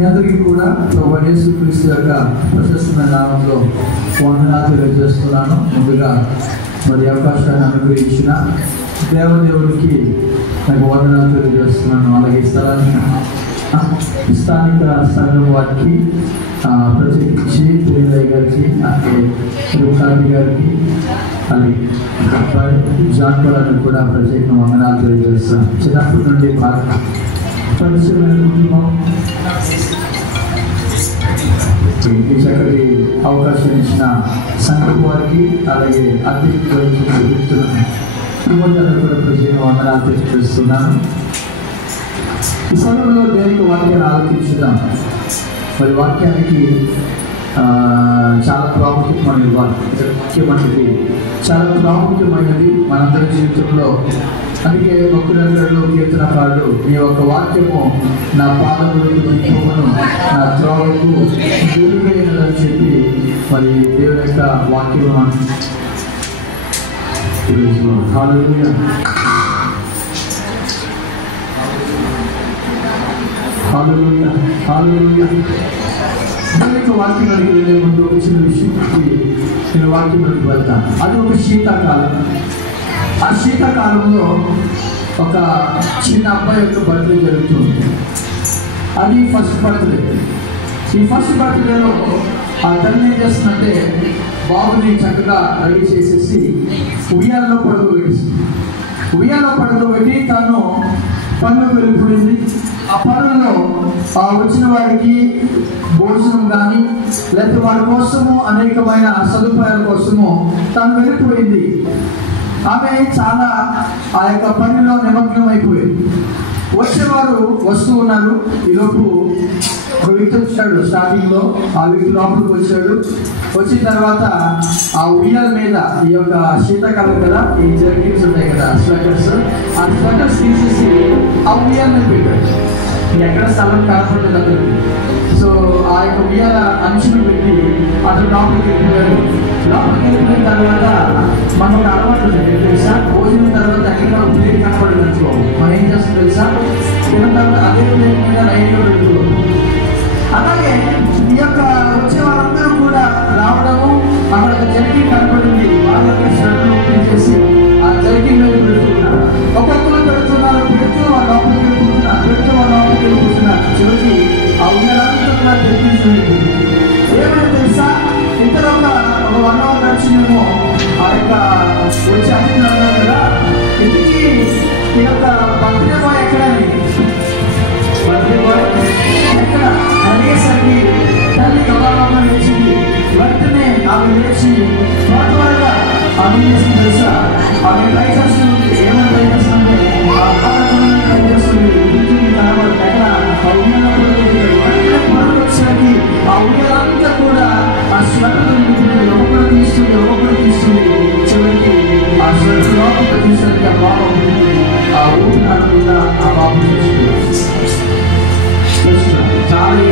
మీ అందరికీ కూడా ప్రభువైన యేసుక్రీస్తు యొక్క ప్రశస్తమైన నామంలో వందనాలు తెలియజేస్తున్నాను. ముందుగా మరి అవకాశాన్ని అనుగ్రహించిన దేవదేవుడికి నాకు వందనాలు తెలియజేస్తున్నాను. అలాగే స్థానిక సంఘం వారికి ప్రత్యేకించి ప్రియలయ్య గారికి, అలాగే తిరుపతి గారికి, అలాగే జాన్పడానికి కూడా ప్రత్యేకంగా వందనాలు తెలియజేస్తున్నాను. చిన్నప్పటి నుండి బాగా పరిచయమైన కుటుంబం, ఈ చక్కటి అవకాశం ఇచ్చిన సంఘం వారికి, అలాగే అతిథులను కూడా ప్రత్యేకంగా వందనాలు తెలియజేస్తున్నాను. ఈ సమయంలో దేవుని వాక్యాన్ని ఆలోచించుదాం. మరి వాక్యానికి చాలా ప్రాముఖ్యత మనం ఇవ్వాలి. ముఖ్యమైనది, చాలా ప్రాముఖ్యమైనది మనందరి జీవితంలో. అందుకే భక్తులందరిలో కీర్తనకారుడు, ఈ యొక్క వాక్యము నా పాదములకు దీపమును, నా త్రోవకు వెలుగైనదని చెప్పి మరి దేవుని యొక్క వాక్యము హల్లెలూయా హల్లెలూయా హల్లెలూయా. దేవుని వాక్యంలోకి వెళ్ళే ముందు ఒక చిన్న విషయం నేను వాక్యంలోకి వెళ్తాను. అది ఒక శీతాకాలం. ఆ శీతాకాలంలో ఒక చిన్న అబ్బాయి యొక్క బర్త్డే జరుగుతుంది. అది ఫస్ట్ బర్త్డే. ఈ ఫస్ట్ బర్త్డేలో ఆ తల్లి ఏం చేస్తుందంటే బాబుని చక్కగా రెడీ చేసేసి ఉయ్యాలలో పడుకోబెట్టి తను పనులకు వెళ్ళిపోయింది. ఆ పనుల్లో వచ్చిన వారికి భోజనం కానీ లేకపోతే వారి కోసము అనేకమైన సదుపాయాల కోసము తను వెళ్ళిపోయింది. ఆమె చాలా ఆ యొక్క పనిలో నిమగ్నం అయిపోయింది. వచ్చేవారు వస్తూ ఉన్నారు. ఈలోపు ఒక వ్యక్తి వచ్చాడు. స్టార్టింగ్లో ఆ వ్యక్తి లోపలికి వచ్చాడు. వచ్చిన తర్వాత ఆ ఉయ్యాల మీద ఈ యొక్క శీతాకాలం కదా, ఈ జర్కిన్స్ ఉంటాయి కదా, స్వెటర్స్, ఆ స్వెటర్స్ తీసేసి ఆ ఉయ్యాల మీద పెట్టాడు. ఎక్కడ స్థలం కనపడలేదు అతనికి. సో ఆ యొక్క ఉయ్యాల అంచును పెట్టి అతను లోపలికి వెళ్ళిపోయాడు. లోపలికి వెళ్ళిపోయిన తర్వాత మనకు అలవాటు ఉంది తెలుసా, భోజనం తర్వాత ఎక్కడ ప్లేట్ కనపడదు అనుకో, మనం ఏం చేస్తాం తెలుసా, తిన్న తర్వాత అదే ప్లేట్ మీద లైన్లో పెట్టుకోవాలి. అలాగే ఈ యొక్క వచ్చే వాళ్ళందరూ కూడా రావడము, అక్కడ జర్కిన్ కనపడింది, వాళ్ళ యొక్క శ్రద్ధను పెంచేసి ఆ జర్కిన్ మీద పెడుతున్నారు. ఒక్కొక్కరు పెడుతున్నారు, పెడుతూ వాళ్ళ లోపలికి వెళ్ళిపోతున్నారు. చివరికి ఆ ఉన్నదంతా కూడా తెప్పించలేదు. ఏమైనా తెలుసా, ఇంతలో ఒక 1 hour నడిచిందేమో ఆ యొక్క వచ్చి అతిథులు అన్నారు కదా, ఇంటికి ఈ యొక్క బర్త్డే బాయ్ ఎక్కడ అనేసరికి తల్లి గౌరవంగా లేచింది. వెంటనే ఆమె లేచి త్వరగా ఆమె చేసింది తెలుసా, ఆమె ట్రై చేస్తుంది. ఏమైనా ట్రై చేస్తుందంటే ట్రై చేస్తుంది. కనబడుతుంది ఎక్కడ ఆ వెంటనే పనులు వచ్చేసరికి ఆ ఉయ్యాలంతా కూడా ఆ స్వెటర్ ఒక్కొక్కరు తీస్తుంది. చివరికి ఆ స్వెటర్ లోపల తీసరికి ఆ బాబు ఆ ఊపిరి ఆడకుండా ఆ బాబు చాలా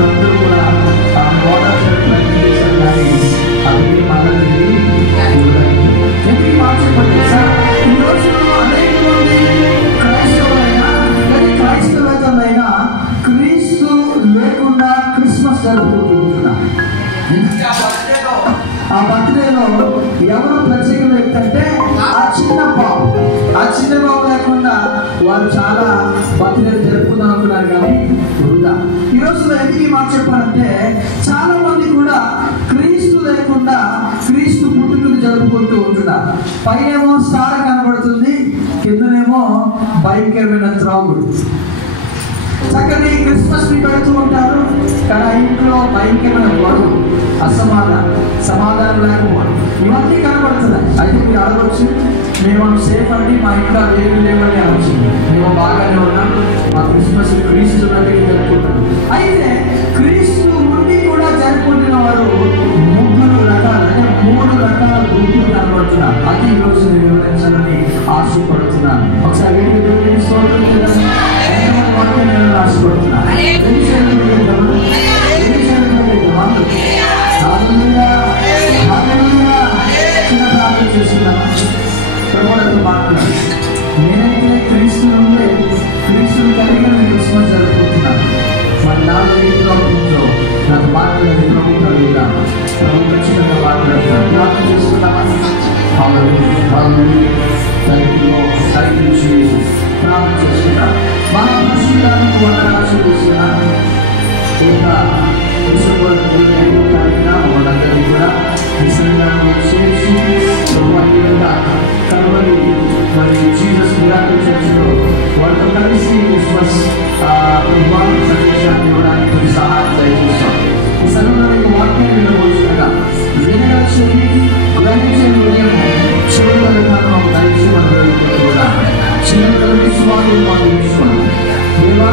అందరూ కూడా ఓదార్చడానికి ప్రయత్నం చేశారు. కానీ అది మాట్లాడింది ఎందుకు మార్చబడి సార్, ఈ రోజుల్లో అనేక మంది క్రైస్తవేతలైనా క్రీస్తు లేకుండా క్రిస్మస్ జరుపుకుంటున్నారు. ఆ బర్త్డేలో ఎవరు ప్రత్యేక వ్యక్తి అంటే ఆ చిన్న బాబు లేకుండా వారు చాలా బర్త్డే జరుపుకుందాం అనుకున్నారు. కానీ వృధా. ఈ రోజులో ఎందుకు మాట చెప్పారంటే చాలా మంది కూడా క్రీస్తు లేకుండా క్రీస్తు పుట్టుకను జరుపుకుంటూ ఉంటున్నారు. పైనేమో స్టార్ కనబడుతుంది, కిందనేమో భయంకరమైన త్రాగుడు. చక్కని క్రిస్మస్ ని పెడుతూ ఉంటారు, కానీ ఇంట్లో భయంకరమైన గొడవ, సమాధానం లేకపోవడం, ఇవన్నీ కనబడుతున్నాయి. అయితే మీరు అడగవచ్చు, మేము సేఫ్ అండి, మా ఇంట్లో ఏమి లేవని అనవచ్చు. మేము బాగానే ఉన్నాం, మా క్రిస్మస్ క్రీస్తు జరుపుకుంటాం. అయితే క్రీస్తు నుండి కూడా జరుపుకుంటున్న వారు 3 రకాలు, అంటే 3 రకాల గుంపులు కనబడుతున్నారు. అది ఈరోజు నేను వివరించాలని ఆశపడుతున్నాను. ఒకసారి ఆశపడుతున్నాను. చిన్న ప్రార్థన చేస్తున్నాను. ప్రభువుతో మాట్లాడు. నేనైతే క్రీస్తుని కలిగిన క్రిస్మస్ జరుపుకుంటున్నాను. నాలో ఈ ప్రభుత్వంలో నాకు మాట్లాడే ప్రభుత్వం లేదా ప్రభు ఖచ్చితంగా మాట్లాడతాను. ప్రార్థన చేసుకున్నామా? ప్రార్థన చేసుకున్నాం. మన పరిశుద్ధానికి వందనాలు చెల్లిస్తున్నాను. వాళ్ళందరినీ కూడా నిసర్గాన్ని చేసి కనుమరి మరి జీసస్ మిరాకిల్ చర్చిలో వాళ్ళతో కలిసి క్రిస్మస్ సందేశాన్ని ఇవ్వడానికి సహాయం దయచేస్తాం. ఈ సమయంలో వాక్యాన్ని వినబోచుగా వినగలిసి గ్రహించే హృదయం చెవులను దయచేయమని కూడా చిన్నపిల్లల విశ్వాసం మాకు తీసుకోండి. దేవా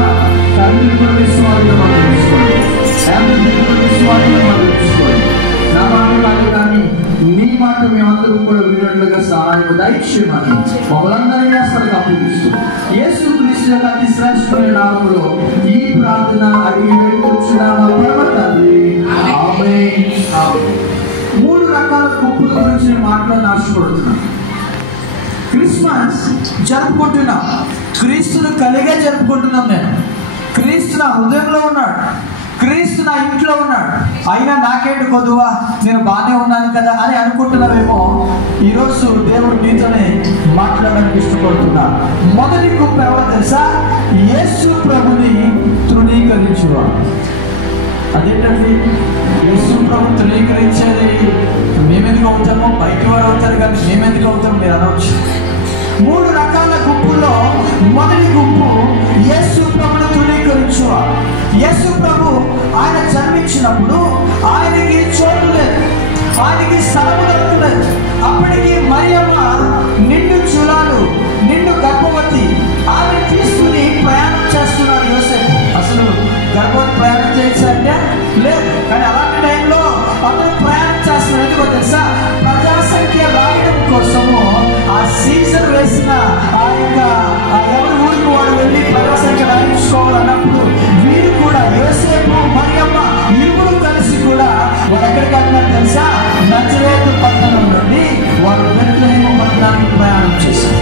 తల్లి కూడా విశ్వాసం మాకు తీసుకోండి. విశ్వాసం మాకు తీసుకోండి. నా మాట కాదు కానీ మీ మాట మేమందరూ కూడా వినట్లుగా సహాయం దయచేయమని మమ్మల్ందరినీ అసలు అప్పగిస్తూ యేసుక్రీస్తు యొక్క అతి శ్రేష్ఠమైన నామములో ఈ ప్రార్థన అడిగి వేడుకొచ్చున్నాము పరమ తండ్రి. ఆమేన్. మూడు రకాల గుంపుల గురించి మాట్లాడిన ఆశపడుతున్నాను. క్రిస్మస్ జరుపుకుంటున్నాం, క్రీస్తును కలిగే జరుపుకుంటున్నాం. నేను క్రీస్తు నా హృదయంలో ఉన్నాడు, క్రీస్తు నా ఇంట్లో ఉన్నాడు, అయినా నాకేంటి కొద్దువా నేను బాగానే ఉన్నాను కదా అని అనుకుంటున్నావేమో. ఈరోజు దేవుడు నీతోనే మాట్లాడడానికి ఇష్టపడుతున్నాడు. మొదటి గుంపు ఎవరో తెలుసా? యేసు ప్రభుని తృణీకరించువాడు. అదేంటండి యేసు ప్రభు తృణీకరించేది? మేమెందుకు అవుతామో, బయట వారు అవుతారు కానీ మేమెందుకు అవుతాము మీరు అనవచ్చు. మూడు రకాల గుంపుల్లో మొదటి గుంపు యేసు ప్రభుని తృణీకరించువాడు. యేసు ప్రభు ఆయన జన్మించినప్పుడు ఆయనకి చోటు లేదు, ఆయనకి స్థలము దొరకలేదు. అప్పటికి మరియమ్మ నిండు చులాలు, నిండు గర్భవతి, ఆమె తీసుకుని ప్రయాణం చేస్తున్నాడు యోసేపు. అసలు గర్భవతి ప్రయాణం చేయించాలంటే లేదు, కానీ అలాంటి టైంలో అతను ప్రయాణం చేస్తున్నాడు. ఎందుకో తెలుసా? ప్రజాసంఖ్య రాయడం కోసము ఆ సీజన్ వేసిన ఆ యొక్క ఎవరి ఊరికి వాడు వెళ్ళి ప్రజాసంఖ్య రాయించుకోవాలన్నప్పుడు వీరు కూడా యోసేపు మరియమ్మ ఇరువురు కలిసి కూడా వాడు ఎక్కడికి వెళ్తున్నారు తెలుసా? నజరేతు పట్టణం నుండి వారు బెత్లెహేము పట్టణానికి ప్రయాణం చేశారు.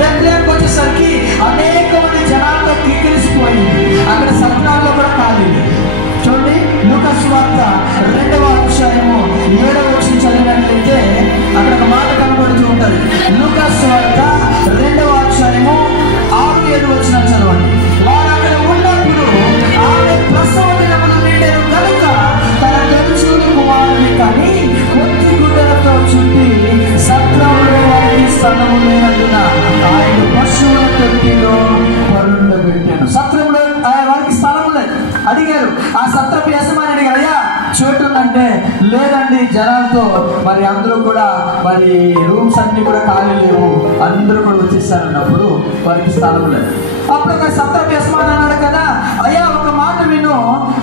బెత్లెహేముకి వచ్చేసరికి అనేక మంది జనాలతో కిక్కిరిసిపోయింది. అక్కడ సత్రాల్లో కూడా ఖాళీ. చూడండి, లూకా సువార్త 2వ అధ్యాయము 7వ వచనం చదివినట్లయితే అక్కడ ఒక మాట కనబడుతూ ఉంటుంది. లూకా సువార్త 2వ అధ్యాయము 6-7 వచనాలు చదవండి. వారు అక్కడ ఉన్నప్పుడు ఆమె ప్రసవ దినములు నిండెను కనుక తన తొలిచూలు కుమారుని కానీ కొద్ది గుడ్డలతో చుట్టి సత్రములో వారికి స్థలము లేనందున ఆయన పశువుల తొట్టిలో పరుండబెట్టాను. సత్రంలో వారికి స్థలము లేదు. అడిగారు, ఆ సత్రపు యజమాని అడిగారు, అయ్యా చోటు ఉందంటే లేదండి జనాలతో మరి అందరూ కూడా మరి రూమ్స్ అన్ని కూడా ఖాళీ లేవు, అందరూ కూడా వచ్చేసారన్నప్పుడు వారికి స్థలం లేదు. అప్పుడు ఒక సత్రపు యజమాని అన్నాడు కదా, అయ్యా ఒక మాట విను,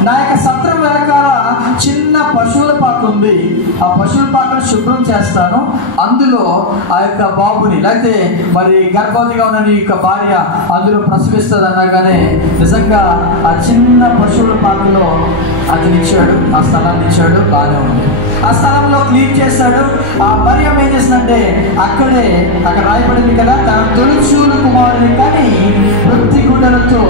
నా యొక్క సత్రం వెనకాల చిన్న పశువుల పాక ఉంది, ఆ పశువుల పాకను శుభ్రం చేస్తాను, అందులో ఆ యొక్క బాబుని లేకపోతే మరి గర్భవతిగా ఉన్న నీ యొక్క భార్య అందులో ప్రసవిస్తుంది అనగానే నిజంగా ఆ చిన్న పశువుల పాకలో అతను ఇచ్చాడు, ఆ స్థలాన్ని ఇచ్చాడు, బాగానే ఉంది. ఆ స్థలంలో క్లీన్ చేస్తాడు. ఆ మరియమ్మ ఏం చేసిందంటే అక్కడ రాయబడింది కదా, తన తొలిచూలు కుమారుని కానీ వృత్తి గుడ్డలతో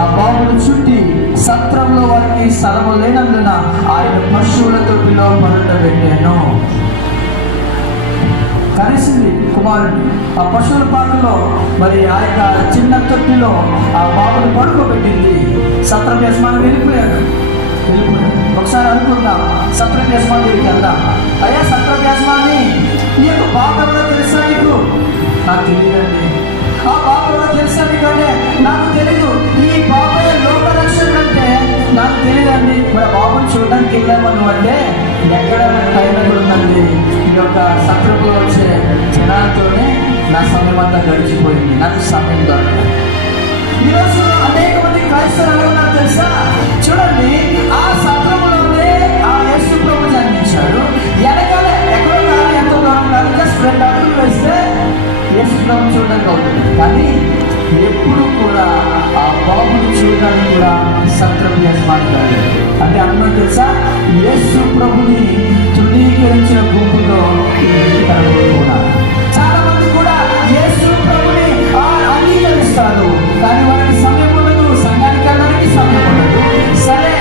ఆ బాబును చుట్టి సత్రంలో వారికి స్థలము లేనందున ఆయన పశువుల తొట్టిలో పరుండబెట్టాను. కలిసింది కుమారుడిని ఆ పశువుల పాకలో, మరి ఆ యొక్క చిన్న తొట్టిలో ఆ బాబుని పడుకోబెట్టింది. సత్రం యజమాని వెళ్ళిపోయాడు. ఒకసారి అనుకుందాం, సత్రం యజమాని దగ్గరికి వెళ్దాం. అయ్యా సత్రం యజమాని, ఈ యొక్క బాబు ఎవరో తెలుసా నీకు? నాకు తెలియదండి. ఆ బాబు ఎవరో తెలుసా నీకు అంటే నాకు తెలీదు. ఈ బాబు లోకరక్షకుడు అంటే నాకు తెలియదండి. మరి బాబుని చూడడానికి వెళ్ళామను అంటే ఎక్కడ టైం ఉందండి. ఈ యొక్క సత్రంలో వచ్చే జనాలతోనే నా సమయం అంతా గడిచిపోయింది, నాకు సమయం దొరకదు. ఈరోజు అనేక మంది క్రైస్తవులు ఉన్నారు తెలుసా? చూడండి, ఆ సత్రంలోనే ఆ యేసు ప్రభు జన్మించాడు. వెనకాల ఎక్కడో కాదు, ఎంతో దూరం కాదు, జస్ట్ 2 అడుగులు వేస్తే యేసు ప్రభు చూడడానికి అవుతుంది. కానీ ఎప్పుడు కూడా ఆ బాబుని చూడడానికి కూడా సత్రం యజమాని కాదు. అంటే అర్థం తెలుసా? యేసు ప్రభుని తృణీకరించిన గుంపులో కనబడుతున్నారు. చాలా మంది కూడా యేసు ప్రభుని అంగీకరిస్తారు, కానీ వారికి సమయం ఉండదు, సంఘానికి వెళ్ళడానికి సమయం ఉండదు. సరే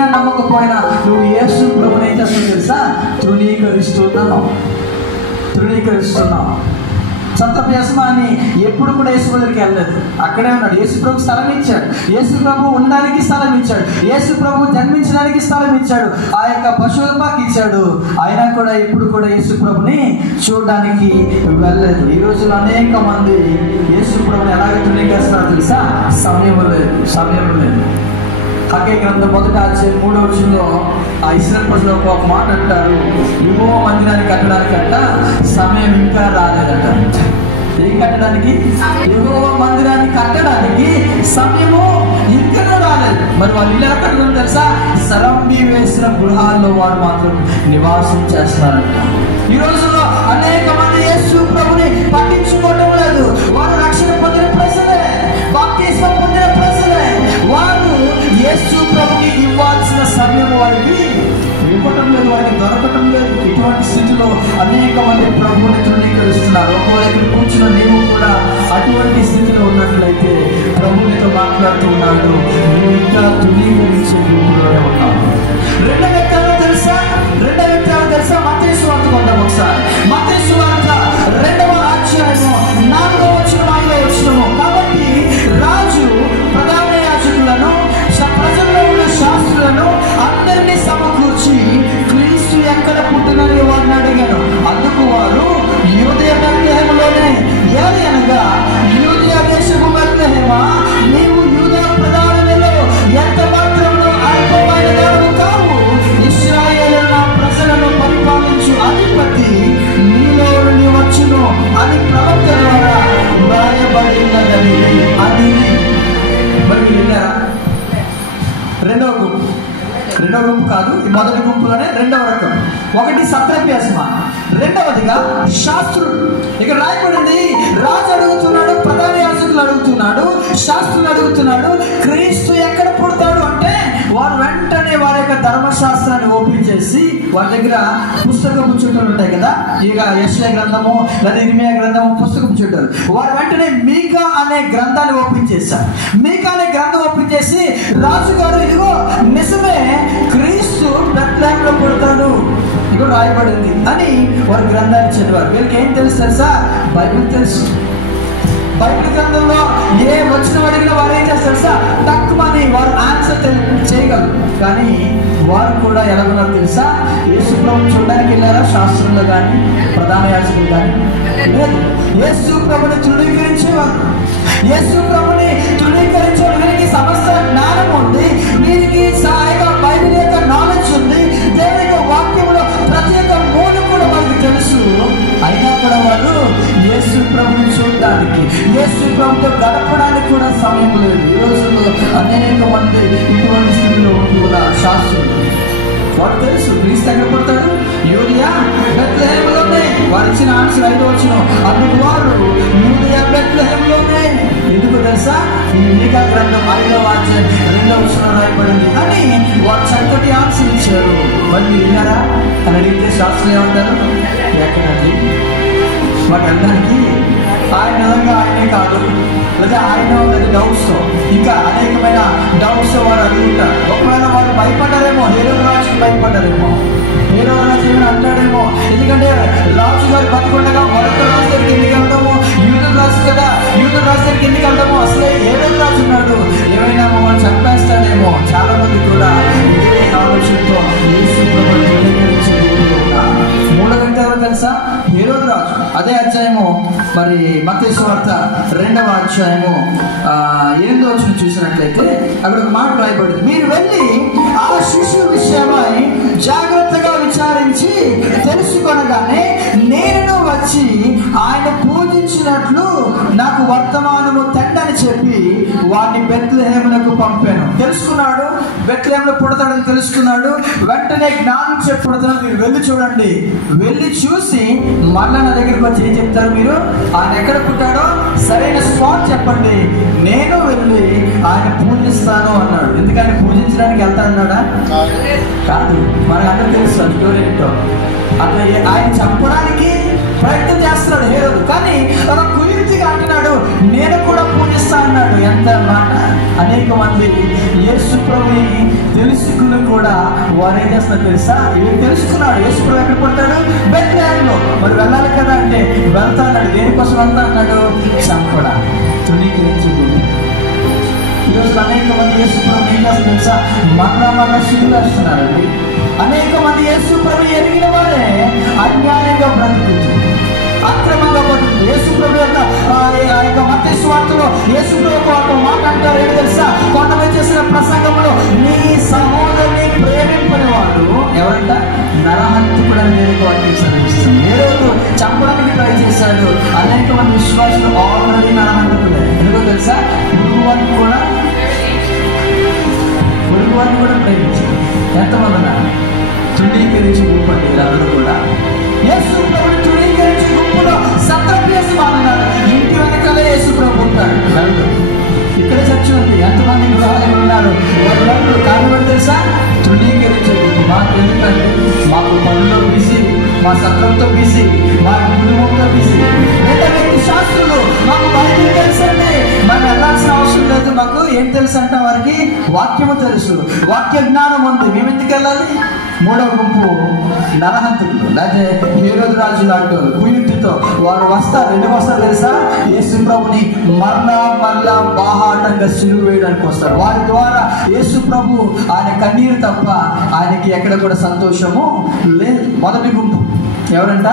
నమ్మినా నమ్మకపోయినా నువ్వు యేసు ప్రభుని ఏం చేస్తావు తెలుసా? తృణీకరిస్తున్నావు. సంతపు యజమాని ఎప్పుడు కూడా యేసు దగ్గరికి వెళ్ళలేదు, అక్కడే ఉన్నాడు. యేసు ప్రభు స్థలం ఇచ్చాడు, యేసు ప్రభు ఉండడానికి స్థలం ఇచ్చాడు, యేసు ప్రభు జన్మించడానికి స్థలం ఇచ్చాడు, ఆ యొక్క పశువుల పాకి ఇచ్చాడు. అయినా కూడా ఇప్పుడు కూడా యేసు ప్రభుని చూడడానికి వెళ్ళలేదు. ఈ రోజుల్లో అనేక మంది యేసు ప్రభుని ఎలాగ తృణీకరిస్తున్నారు తెలుసా? సమయం లేదు. హగ్గై గ్రంథం 1వ అధ్యాయం 3వ వచనంలో ఆ ఇశ్రాయేలు ప్రజలు ఒక మాట అంటారు, యెహోవా మందిరాన్ని కట్టడానికంట సమయం ఇంకా రాలేదట. ఏం కట్టడానికి? యెహోవా మందిరాన్ని కట్టడానికి సమయము ఇంకా రాలేదు. మరి వాళ్ళు ఇల్లు ఎలా కట్టడం తెలుసా? సరంబి వేసిన గృహాల్లో వారు మాత్రం నివాసం చేస్తున్నారంట. ఈ రోజుల్లో అనేక మంది యేసు ప్రభుని పట్టించుకోవడం లేదు. వారు రక్షణ పొందిన ప్రజలే, బాప్తిస్మం పొందిన ప్రజలే. వారు యేసు ప్రభుకి ఇవ్వాల్సిన సమయం వారికి ఇవ్వటం లేదు, వారికి దొరకటం లేదు. ఇటువంటి స్థితిలో అనేక మంది ప్రభువుని తృణీకరిస్తున్నారు. ఒకవేళ కూర్చున్న నీవు కూడా అటువంటి స్థితిలో ఉన్నట్లయితే ప్రభువునితో మాట్లాడుతూ ఉన్నాడు, నువ్వు ఇంకా తృణీకరించే గ్రూపులోనే ఉన్నావు. రెండవ వ్యక్తి తెలుసా? మత్తయి సువార్త కొందాం ఒకసారి. మత్తయి సువార్త 2వ అధ్యాయము 4వ వచనం 5వ వచనము. కాబట్టి రాజు ప్రధాన యాజకులను ప్రజల్లో ఉన్న శాస్త్రులను అందరినీ సమకూర్చి క్రీస్తు ఎక్కడ పుట్టినని వారిని అడిగాను. అందుకు వారు యూదయ బెత్లెహేములోనే. ఏది అనగా, యూదయ దేశపు బెత్లెహేమా, నీవు యూదా ప్రధానులలో ఎంత మాత్రమును అల్పమైన దానము కావు. ఇశ్రాయేలు నా ప్రజలను పరిపాలించు అధిపతి నీలో నుండి వచ్చును అని ప్రవక్త ద్వారా వ్రాయబడినదని అని. మరి విన్నారా? రెండవ గుంపు కాదు, ఈ మొదటి గుంపులోనే రెండవ రకం. ఒకటి సత్రభ్యాసమా, రెండవదిగా శాస్త్రుడు. ఇక్కడ రాయబడింది, రాజు అడుగుతున్నాడు, ప్రధాన యాజకులు అడుగుతున్నాడు, శాస్త్రులు అడుగుతున్నాడు, క్రీస్తు ఎక్కడ పుడతాడు అంటే వారు వెంటనే వారి యొక్క ధర్మశాస్త్రాన్ని ఓపెన్ చేసి వారి దగ్గర పుస్తకపు చుట్టలు ఉంటాయి కదా, ఇక యెషయా గ్రంథము లేదా ఇర్మియా గ్రంథము పుస్తకపు చుట్టలు. వారు వెంటనే మీకా అనే గ్రంథాన్ని ఓపెన్ చేశారు. మీకా అనే గ్రంథం ఓపెన్ చేసి, రాజుగారు ఇదిగో నిజమే క్రీస్తు బెత్లెహేములో పుడతాడు, ఇదిగో రాయబడింది అని వారు గ్రంథాన్ని చదివారు. వీళ్ళకి ఏం తెలుసు తెలుసా? బైబిల్ తెలుసు. బైబిల్ గ్రంథంలో ఏ వచ్చిన అడిగిన వారు ఏం చేస్తారు తెలుసా? తక్కువని వారు ఆన్సర్ చేయగలరు. కానీ వారు కూడా ఎలాగున్నారు తెలుసా? యేసు ప్రభుని చూడడానికి వెళ్ళారా? శాస్త్రంలో కానీ ప్రధాన యాజకులు కానీ లేదు. యేసు ప్రభుని తృణీకరించేవారు. యేసు ప్రభుని తృణీకరించేవారు. వీరికి సమస్త జ్ఞానం ఉంది, వీరికి బైబిల్ యొక్క నాలెడ్జ్ ఉంది, దేవుని యొక్క వాక్యంలో ప్రతి ఒక్క మూలం కూడా వారికి తెలుసు. అయినా కూడా వారు యేసు ప్రభుని చూడడానికి, యేసు ప్రభుతో గడపడానికి కూడా సమయం లేదు. ఈ రోజుల్లో అనేక మంది ఇటువంటి స్థితిలో కూడా శాస్త్రులు వారు తెలుసు క్రీస్తు ఎక్కడ పుడతాడు, యూదయ బెత్లెహేములోనే. వారు ఇచ్చిన ఆన్సర్ 5వ వచనం. అందుకు వారు యూదయ బెత్లెహేములోనే. ఎందుకు తెలుసా? ఈ మీకా గ్రంథం 5వ అధ్యాయం 2వ వచనం రాయబడింది అని వారు చక్కటి ఆన్సర్ ఇచ్చారు. మరి మీరు విన్నారా అని అడిగితే శాస్త్రులు ఏమంటారు? ఎక్కడండి వాటి అందరికీ ఆయన నిజంగా ఆయనే కాదు, లేదా ఆయన డౌట్స్, ఇంకా అనేకమైన డౌట్స్ వారు అడుగుతారు. ఒకవేళ వారు భయపడ్డారేమో, హేరోదు రాజుకి భయపడ్డారేమో, హేరోదు రాజు ఏమైనా అంటాడేమో. ఎందుకంటే రాజు గారు బతికుండగా మరొక రాజు దగ్గరికి ఎందుకు వెళ్తాము? యూదుల రాజు కదా, యూదుల రాజు దగ్గరికి ఎందుకు వెళ్తాము? అసలే హేరోదు రాజు ఉన్నాడు, ఏమైనా మమ్మల్ని చంపేస్తాడేమో. చాలా మంది కూడా ఇదే ఆలోచనతో యేసు ప్రభువుని తృణీకరించే మూడవ వ్యక్తి ఎవరు తెలుసా? హేరోదు రాజు. అదే అధ్యాయము మరి మత్తయి సువార్త 2వ అధ్యాయము 8వ వచనం చూసినట్లయితే అక్కడ ఒక మాట రాయబడింది, మీరు వెళ్ళి ఆ శిశువు విషయమై జాగ్రత్తగా విచారించి తెలుసుకొనగానే నేను వచ్చి ఆయన పూజించినట్లు నాకు వర్తమానము తెండని చెప్పి వాడిని బెత్లెహేమునకు పంపాను. తెలుసుకున్నాడు, బెత్లెహేములో పుడతాడని తెలుసుకున్నాడు. వెంటనే జ్ఞానం చెప్పి పుడతాడు. మీరు వెళ్ళి చూడండి, వెళ్ళి చూసి మళ్ళా నా దగ్గరికి వచ్చి ఏం చెప్తారు? మీరు ఆయన ఎక్కడ పుట్టాడో సరైన స్పాట్ చెప్పండి, నేను వెళ్ళి ఆయన పూజిస్తాను అన్నాడు. ఎందుకని పూజించడానికి వెళ్తా అన్నాడా? కాదు. మనకు అందరూ తెలుసు స్టోరీ ఏంటో. అట్లా ఆయన చంపడానికి ప్రయత్నం చేస్తున్నాడు హేరోదు. కానీ ఒక కుయుక్తిగా అంటున్నాడు, నేను కూడా పూజిస్తాను అన్నాడు. ఎంత మాట! అనేక మంది యేసు ప్రభుని తెలుసుకుని కూడా వారు ఏం చేస్తున్నారు తెలుసా? ఇవి తెలుసుకున్నాడు. యేసు ప్రభు ఎక్కడ పుట్టాడు? బెత్లెహేములో. మరి వెళ్ళాలి కదా అంటే వెళ్తా అన్నాడు. దేనికోసం వెళ్తా అన్నాడు? చంపడా, తృణీకరించు. ఈరోజు అనేక మంది యేసు ప్రభు ఏం చేస్తారు తెలుసా? మరలా సిగ్గులేస్తున్నారండి. అనేక మంది యేసు ప్రభు ఎరిగిన వారే అన్యాయంగా బ్రతుకుతుంది, అక్రమంగా బ్రతుకుతుంది. యేసు ప్రభు యొక్క మత్తయి సువార్తలో యేసు ప్రభు ఒక మాట అంటారు. ఏంటి తెలుసా? కొండపై చేసిన ప్రసంగంలో నీ సహోదరుని ప్రేమింపని వాడు ఎవరంట? నరహంతకుడు అని నేను వాటికి చదివిస్తాను. ఏ రోజు చంపడానికి ట్రై చేశాడు. అనేక మంది విశ్వాసులు ఆల్రెడీ నరహంతకులే. ఎందుకో తెలుసా? పొరుగువారిని కూడా ప్రేమించారు. ఎంతమంది తృణీకరించి గుంపండి వీళ్ళందరూ కూడా. యేసు ప్రభుని తృణీకరించి గుంపులో సత్రభ్యాసం అన్నాడు. ఇంటి వెనకాలే యేసు ప్రభు ఉంటాడు. రెండు ఇక్కడే చర్చ ఉంది. ఎంతమంది గృహాలు ఉన్నారు? వాళ్ళు కారణం తెలుసా? తృణీకరించే గుంపు. మాకు ఎందుకంటే మాకు పనుల్లో బిజీ, మా సత్రంతో బిజీ, మా కుటుంబంతో బిజీ. వ్యక్తి శాస్త్రులు మాకు బైబిల్ తెలుసండి, మనం వెళ్ళాల్సిన అవసరం లేదు. మాకు ఏం తెలుసు అంటే వారికి వాక్యము తెలుసు, వాక్య జ్ఞానం ఉంది. మేము ఎందుకు వెళ్ళాలి? మూడవ గుంపు నరహంతకులు, లేకపోతే హేరోదు రాజు లాంటి కుయుక్తితో వారు వస్తారు. ఎందుకు వస్తారు తెలుసా? యేసు ప్రభుని మరలా బాహాటంగా సిలువ వేయడానికి వస్తారు. వారి ద్వారా యేసు ప్రభు ఆయన కన్నీరు తప్ప ఆయనకి ఎక్కడ కూడా సంతోషము లేదు. మొదటి గుంపు ఎవరంట?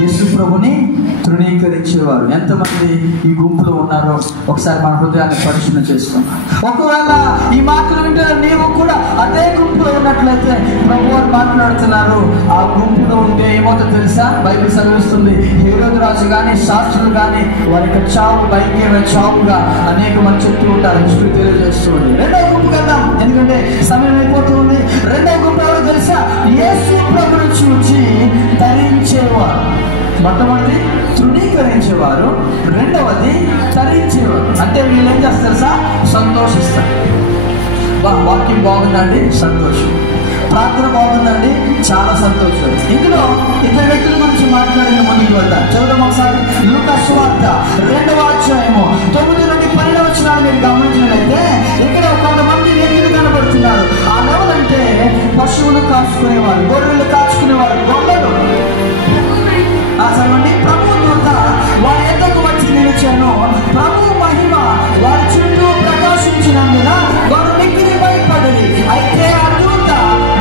యేసు ప్రభుని తృణీకరించేవారు. ఎంతమంది ఈ గుంపులో ఉన్నారో ఒకసారి మన హృదయాన్ని పరిశీలన చేసుకున్నాం. ఒకవేళ ఈ మాటలు వింటే నీవు కూడా అదే గుంపులో ఉన్నట్లయితే ప్రభు వారు మాట్లాడుతున్నారు. ఆ గుంపులో ఉంటే ఏమవుతుందో తెలుసా? బైబిల్ చదివిస్తుంది. హేరోదు రాజు కానీ శాస్త్రులు కానీ వారి యొక్క చావు భయంకరమైన చావుగా అనేక మంది చెప్తూ ఉంటారు. హిస్టరీ తెలియజేస్తుంది. రెండవ గుంపు వెళ్దాం, ఎందుకంటే సమయం అయిపోతుంది. రెండవ గుంపు ఎవరో తెలుసా? యేసు ప్రభుని చూచి ధరించేవారు. మొట్టమొదటి తృణీకరించేవారు, రెండవది తరించేవారు. అంటే వీళ్ళు ఏం చేస్తారు సార్? సంతోషిస్తారు. వాక్యం బాగుందండి, సంతోషం. ప్రార్థన బాగుందండి, చాలా సంతోషం. ఇందులో ఇద్దరు వ్యక్తుల గురించి మాట్లాడిన ముందుకు వెళ్తారు. చదువుదాం ఒకసారి. లూకా సువార్త 2వ అధ్యాయము 9 నుండి 12 వచనాలు మీరు గమనించినట్లయితే ఇక్కడ కొంతమంది వ్యక్తులు కనబడుతున్నారు. ఆ ఎవరంటే పశువులు కాచుకునేవారు, గొర్రెలు కాచుకునేవారు, గొర్రెలు. చదవండి. ప్రభు దూత వారి ఎద్దకు వచ్చి నిలిచాను. ప్రభు మహిమ వారి చుట్టూ ప్రకాశించినందున వారు మిక్కిలి భయపడలి. అయితే ఆ దూత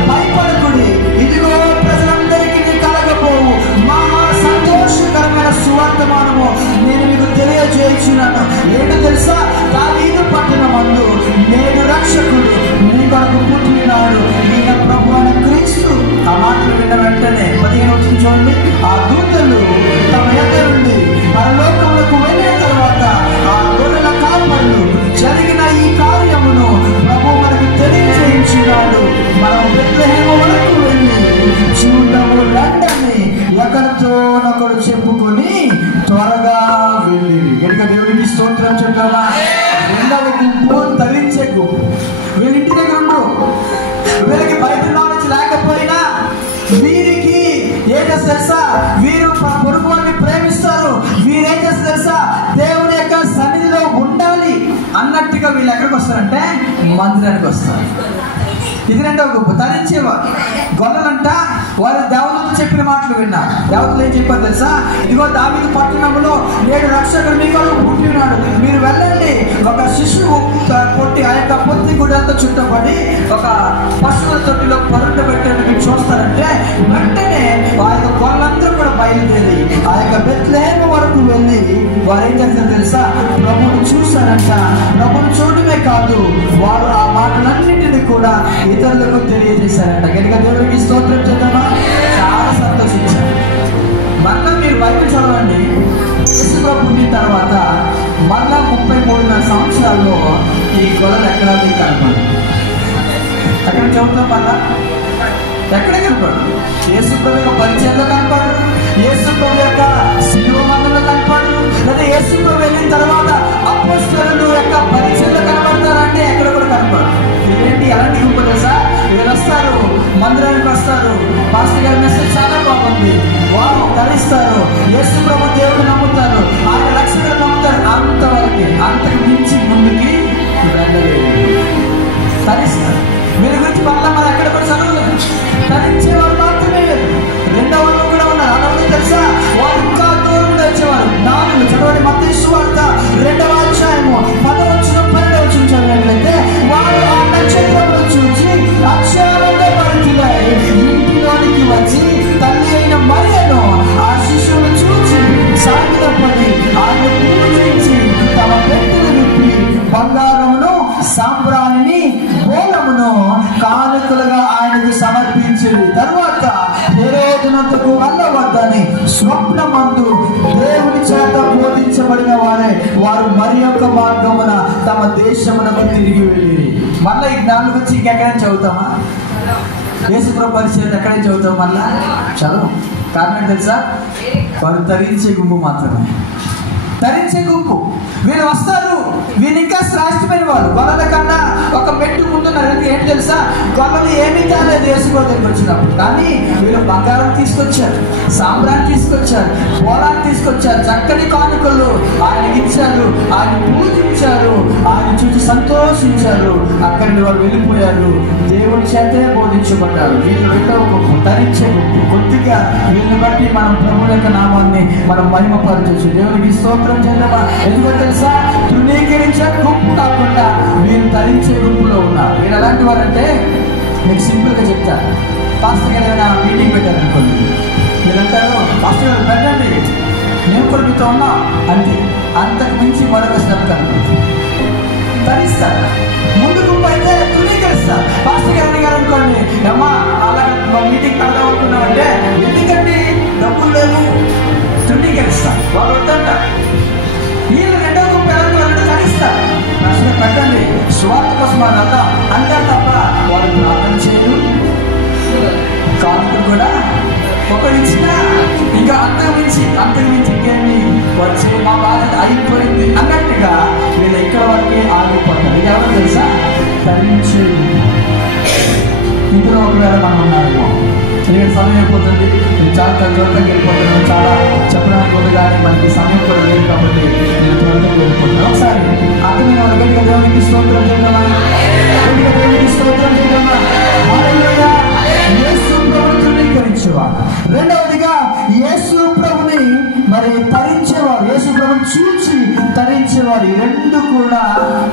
భయపడకుడి, ఇదిగో ప్రజలందరికీ కలగబోవు మహా సంతోషకరమైన సువర్తమానము నేను మీకు తెలియజేయుచున్నాను. ఏంటో తెలుసా? దావీదు పట్టణమందు నేడు రక్షకుడు మీ కొరకు పుట్టినాడు, ఈయన ప్రభు అయిన క్రీస్తు. ఆ మాటలు విన్న వెంటనే 15 వచ్చిన చూడండి. ఆ దూతలు తమ యొద్ద నుండి పరలోకములకు వెళ్ళిన తర్వాత ఆ గొర్రెల కాపరులు జరిగిన ఈ కార్యమును ప్రభు మనకు తెలియజేయించినాడు. మనం బెత్లెహేము వరకు వెళ్ళి చూడము రండని ఒకరితోనొకరు చెప్పుకొని త్వరగా వెళ్ళి. కనుక దేవుడికి స్తోత్రం చెప్తామా? రెండవ గుంపు తరించే గుంపు. వీళ్ళింటి దగ్గర ఉండరు, వీళ్ళకి బైబిల్ నాలెడ్జ్ లేకపోయినా వీరికి ఏం చేస్తారు తెలుసా? వీరు పొరుగు వారిని ప్రేమిస్తారు. వీరేం చేస్తారు తెలుసా? దేవుని యొక్క సన్నిధిలో ఉండాలి అన్నట్టుగా వీళ్ళు ఎక్కడికి వస్తారంటే మందిరానికి వస్తారు. ఇది రెండవ గుంపు తరించేవారు. గొల్లలంట వారు దేవతలు చెప్పిన మాటలు విన్నారు. దేవతలు ఏం చెప్పారు తెలుసా? ఇదిగో దావీదు పట్టణంలో నేడు రక్షకుడు మీ కొరకు పుట్టినాడు, మీరు వెళ్ళండి. ఒక శిశువు పొట్టి ఆ యొక్క పొత్తి గుడంతా చుట్టబడి ఒక పశువుల తొట్టిలో పరుండ పెట్టేది మీరు చూస్తారంటే వెంటనే ఆ యొక్క గొల్లందరూ కూడా బయలుదేరి ఆ యొక్క బెత్లెహేము వరకు వెళ్ళి వారు ఏం చేస్తారు తెలుసా? ప్రభువును చూశారంట. ప్రభువును చూడటమే కాదు, వారు ఆ మాటలన్నింటినీ కూడా ఇతరులకు తెలియజేశారంట. కనుక దేవుడికి స్తోత్రం చేద్దామా? చాలా సంతోషించారు. మళ్ళా మీరు బైబిల్ చదవండి. యేసు ప్రభు పుట్టిన తర్వాత మళ్ళా 33 సంవత్సరాల్లో ఈ గొర్రెలు ఎక్కడా మీకు కనపడదు. ఎక్కడ చదువుతాం? మళ్ళా ఎక్కడ కనపడదు. యేసు ప్రభు యొక్క పరిచయంలో కనపడరు, యేసు ప్రభు యొక్క శిలువ మందులో కనపడరు, లేదా యేసు ప్రభు వెళ్ళిన తర్వాత అపోస్తలుల యొక్క పరిచయంలో కనపడతారంటే ఎక్కడ కూడా కనపడరు. ఇదేంటి ఎలాంటి గుంపు తెలుసా? వీళ్ళు వస్తారు, మందిరానికి వస్తారు, పాస్టర్ గారి మెసేజ్ చాలా బాగుంది, వారు ధరిస్తారు, యేసు ప్రభు దేవుడు నమ్ముతారు, ఆయన రక్షకుడు నమ్ముతారు. అంతవరకే, అంతకు మించి ముందు తరిస్తారు. వీరి గురించి మళ్ళీ మనం ఎక్కడ కూడా చదవలేదు. తరించేవారు మాత్రమే వేరు, రెండవ వాళ్ళు కూడా ఉన్నారు. అలా తెలుసా, వారు ఇంకా దూరం వచ్చేవారు. 4 చదవండి, మత్తయి సువార్త 2వ అధ్యాయము 10వ వచనం 12వ వచనం చదివినట్లయితే, వారు ఆ నక్షత్రమును చూచి అక్షరాంగభరితులై ఇంటిలోనికి వచ్చి తల్లి అయిన మరియను ఆ శిశువును చూచి సాగిలపడి ఆయన పూజించి తమ పెట్టెలు విప్పి బంగారమును సాంబ్రాణిని బోళమును కానుకలుగా ఆయనకు సమర్పించింది. తరువాత హేరోదునొద్దకు వెళ్ళవద్దని స్వప్నమందు దేవుని చేత బోధించబడిన వారు మరి యొక్క మార్గమున తమ దేశమునకు తిరిగి వెళ్ళి. మళ్ళీ ఈ జ్ఞానం గురించి ఇంకెక్కడైనా చదువుతామా? యేసుప్రభు పరిచయం ఎక్కడైనా చదువుతాం? మళ్ళా చదువు. కారణం తెలుసా, వారు తరించే గుంపు మాత్రమే. తరించే గుంపు వీళ్ళు వస్తారు. వీళ్ళు ఇంకా శ్రేష్టమైన వాళ్ళు. గొల్లల కన్నా ఒక మెట్టు ముందున్నారు. ఏంటి తెలుసా, గొల్లలు ఏమీ తేలేదు యేసుప్రభు దగ్గరికి వచ్చినప్పుడు. కానీ వీళ్ళు బంగారం తీసుకొచ్చారు, సాంబ్రాన్ని తీసుకొచ్చారు, పోలాన్ని తీసుకొచ్చారు, చక్కని కానుకలు ఆయనకి ఇచ్చారు, ఆయన పూజించారు, ఆయన చూసి సంతోషించారు. అక్కడి వాళ్ళు వెళ్ళిపోయారు, దేవుని చేతే బోధించబడ్డారు. వీళ్ళు రెండవ గుంపు, తరించే గుంపు. కొద్దిగా వీళ్ళని బట్టి మనం ప్రభువు యొక్క నామాన్ని మనం మహిమపరచవచ్చు. దేవునికి స్తోత్రం చెందమా. ఎందుకంటే తెలుసా, తృణీకరించే గుంపు కాకుండా వీళ్ళు తరించే గుంపులో ఉన్నారు. వీళ్ళు ఎలాంటి వారంటే, మీకు సింపుల్గా చెప్తారు. పాస్టర్ గారు ఏమైనా మీటింగ్ పెట్టారనుకోండి, వీళ్ళంటారు, పాస్టర్ గారు పెట్టండి, మేము కూడా మీతో ఉన్నాం అంతే. అంతకు మించి మరొక స్టెప్ కనుక తరిస్తారు. ముందు గుంపు అయితే తృణీకరిస్తారు. పాస్టర్ గారు గారు అనుకోండి, అమ్మా అలా మీటింగ్ పెడదాం అనుకున్నామంటే, ఎందుకంటే డబ్బులు లేవు, తృణీకరిస్తారు. వాళ్ళు వద్దంటారు. వీళ్ళు రెండవ గుంపు ఎలా కనిస్తారు, ప్రశ్న పెట్టండి, స్వార్థ కోసం అర్థం అంటారు తప్ప వాళ్ళు ప్రార్థన చేయరు. కానుకలు కూడా ఒకరు ఇచ్చినా ఇంకా అంతకుమించి ఇంకేమి వచ్చే మా బాధ్యత అయిపోయింది అన్నట్టుగా వీళ్ళు ఎక్కడ వరకే ఆగిపోతారు. ఇది ఎవరు తెలుసా, తరించే. ఇందులో ఒకవేళ మనం ఉన్నారేమో, ఎందుకంటే సమయం అయిపోతుంది, చాలా త్వరగా వెళ్ళిపోతున్నాను. చాలా చెప్పడానికి ఉంది కానీ మనకి సమయం కూడా లేదు కాబట్టి నేను త్వరగా వెళ్ళిపోతున్నాను. ఒకసారి అతని గట్టిగా దేవునికి స్తోత్రం చేద్దామా, గట్టిగా దేవునికి స్తోత్రం చేద్దామా. యేసు ప్రభుని తృణీకరించేవాడు. రెండవదిగా యేసు ప్రభుని మరి తరించేవారు, యేసు ప్రభుని చూచి తరించేవారు. ఈ రెండు కూడా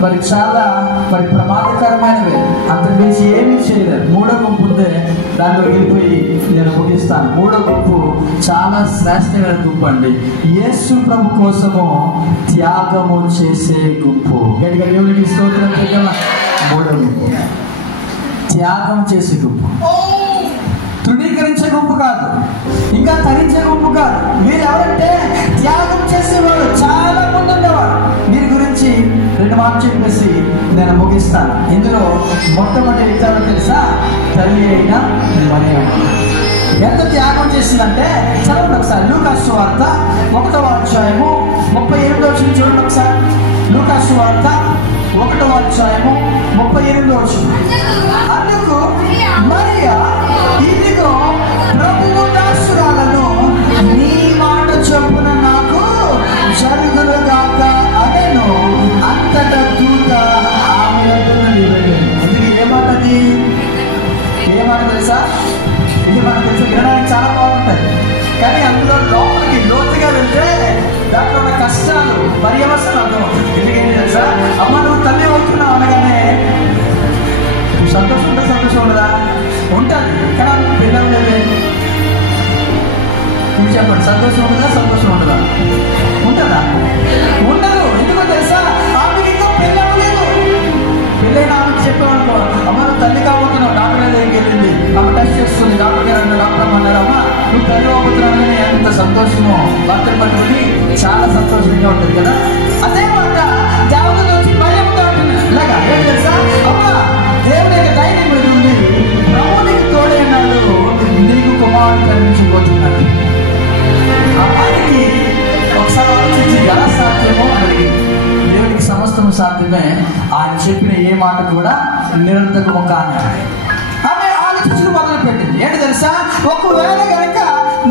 మరి చాలా మరి ప్రమాదకరమైనవి. అంతకు మించి ఏమీ చేయలేదు. మూడో గుంపు ఉందే, దాంట్లో వెళ్ళిపోయి నేను ముగిస్తాను. మూడో గుంపు చాలా శ్రేష్టమైన గుంపు అండి. యేసు ప్రభు కోసము త్యాగము చేసే గుంపు. గట్టిగా దేవునికి స్తోత్రం చేద్దామా. మూడో గుంపు త్యాగం చేసే గుంపు. తృణీకరించే గుంపు కాదు, ఇంకా తరించే గుంపు కాదు. వీరు ఎవరంటే త్యాగం చేసేవాడు. చాలా మంది ఉండేవారు. వీరి గురించి 2 మాటలు చెప్పేసి నేను ముగిస్తాను. ఇందులో మొట్టమొదటి వ్యక్తి తెలుసా, తల్లి అయిన మరియ. ఎంత త్యాగం చేసిందంటే చదవండి ఒకసారి. లూకా సువార్త 1వ అధ్యాయము 38వ వచనం చూడండి ఒకసారి. లూకా సువార్త 1వ అధ్యాయము 38వ వచనం. అందుకు మరియ, ఇదిగో ప్రభువు దాసురాలను, నీ మాట చొప్పున నాకు జరుగునుగాక అనెను. అంతటా దూత ఆమె వద్దకు వెళ్ళెను. అందుకే ఏమాటది, ఏమాట తెలుసా, ఇది మనకు తెలుసు. వినడానికి చాలా బాగుంటుంది కానీ అందులో లోపలికి లోతుగా వెళ్తే దాంట్లో ఉన్న కష్టాలు పర్యవసనం అర్థం అవుతుంది. ఎందుకంటే తెలుసా, అమ్మ నువ్వు తల్లి అవుతున్నావు అనగానే సంతోషం ఉంటే సంతోషం ఉండదా, ఉంటుంది. కానీ పిల్లలు లేవే, మీరు చెప్పండి, సంతోషం ఉంటుందా, సంతోషం ఉండదా, ఉంటుందా, ఉండదు. ఎందుకో తెలుసా, ఆమెకి ఇంకా పిల్లలు లేదు. పెళ్ళైన ఆమెకి చెప్పామనుకో, అమ్మ నువ్వు తల్లి కాబోతున్నావు, డాక్టర్ దగ్గరికి వెళ్ళింది, ఆమె టెస్ట్ చేస్తుంది, డాక్టర్ గారు అన్న డాక్టర్ అన్నారు, అమ్మ నువ్వు తల్లి కాబోతున్నావు అని ఎంత సంతోషమో భర్తను పట్టుకుని చాలా సంతోషంగా ఉంటుంది కదా. అదే మాట దేవుని వచ్చి భయంతో ఉంటుంది. ఇలాగా ఏం తెలుసా, అమ్మ దేవుని యొక్క ధైర్యం మీద ఉంది, ప్రభునికి తోడైనాడు, నీకు కుమారుడు కనిపించబోతున్నాడు. ఆ మాటకి ఒకసారి ఆలోచించి ఎలా సాధ్యమో అని దేవునికి సమస్తము సాధ్యమే. ఆయన చెప్పిన ఏ మాట కూడా నిరంతరము కాని ఆమె ఆలోచించడం మొదలు పెట్టింది. ఏంటి తెలుసా, ఒకవేళ కనుక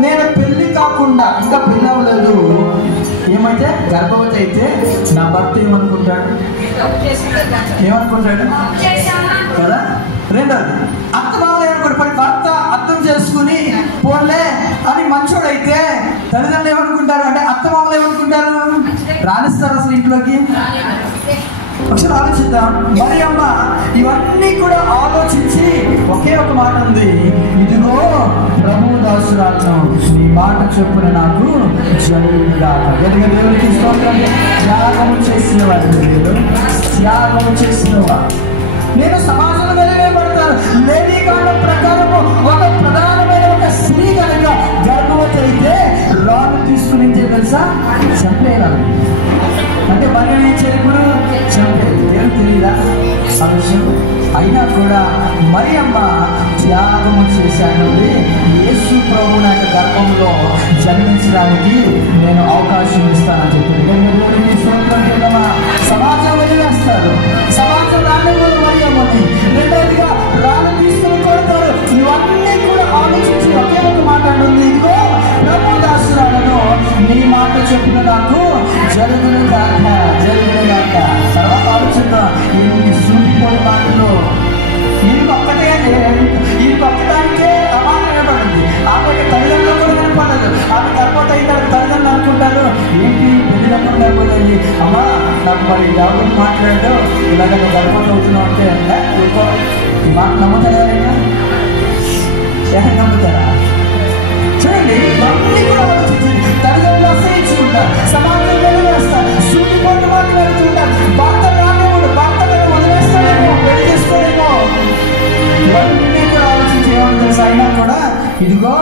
నేను పెళ్లి కాకుండా ఇంకా పెళ్ళి అవ్వలేదు, ఏమైతే గర్భవతి అయితే నా భర్త ఏమనుకుంటాడు, కదా. రెండోది, అత్తమామలు ఏమనుకుంటారు? భర్త అర్థం చేసుకుని పోలే అని మంచోడైతే తల్లిదండ్రులు ఏమనుకుంటారు అంటే అత్తమామలు ఏమనుకుంటారు? రాణిస్తారు అసలు ఇంట్లోకి? ఒకసారి ఆలోచిద్దాం. మరియమ్మ ఇవన్నీ కూడా ఆలోచించి ఒకే ఒక మాట ఉంది, ఇదిగో ప్రభు దాసురాలను, నీ మాట చొప్పున నాకు జరుగుగాక. దేవునికి స్తోత్రం. త్యాగము చేసిన వాడు, త్యాగము చేసిన వాడు. నేను సమాజంలో వెలువబడతాను. లేవీ కాండం ప్రకారము ఒక ప్రధానమైన ఒక స్త్రీ కనుక గర్భవతి అయితే రాళ్ళు తీసుకుని తెలుసా, చంపేయాలి. అంటే మరియమ్మ ఏం చేయకూడదు, చంపేది. ఏం తెలియదా ఆ విషయం? అయినా కూడా మరియమ్మ త్యాగము చేశానండి. యేసు ప్రభు నా యొక్క గర్భంలో జన్మించడానికి నేను అవకాశం ఇస్తానని చెప్పి సమాజం వదిలేస్తారు. సమాజం రానివ్వదు మరియమ్మని. రెండవదిగా రాళ్ళు తీసుకుని కొడతారు. ఇవన్నీ కూడా ఆలోచించి ఒకే ఒక మాట అంటుంది, ఇదిగో ప్రభు దాసురాలను, నీ మాట చెప్పిన నాకు జరుగును గాక, జరుగును గాక. తర్వాత ఆలోచిద్దాం. ఈ సూటిపోని మాటలు ఈయనకు ఒక్కదానికే అమానం వినపడింది. ఆమె తల్లిదండ్రులు కూడా వినపడదు. ఆమె గర్భవతి అయిన తల్లిదండ్రులు అనుకుంటారు, ఏంటి పెళ్ళినప్పుడు లేకపోతుంది అమ్మా, నాకు మరి ఎవరు మాట్లాడాడు ఇలాగ నువ్వు గర్భవతి అవుతున్నావు అంటే ఎక్కువ ఈ మాట నమ్ముతారా? ఎవరు నమ్ముతారా? చూడండి, ఇవన్నీ కూడా తల్లిదండ్రులు అసహించుకుంటారు, సమాజంలో వేస్తారు, సూటిపోటు మాట్లాడుతుంటారు. భర్త రానివ్వడు, భర్త వదిలేస్తాడేమో, పెళ్లి చేసుకోడేమో. ఇవన్నీ కూడా ఆలోచించి ఏమని తెలుసు? అయినా కూడా ఇదిగో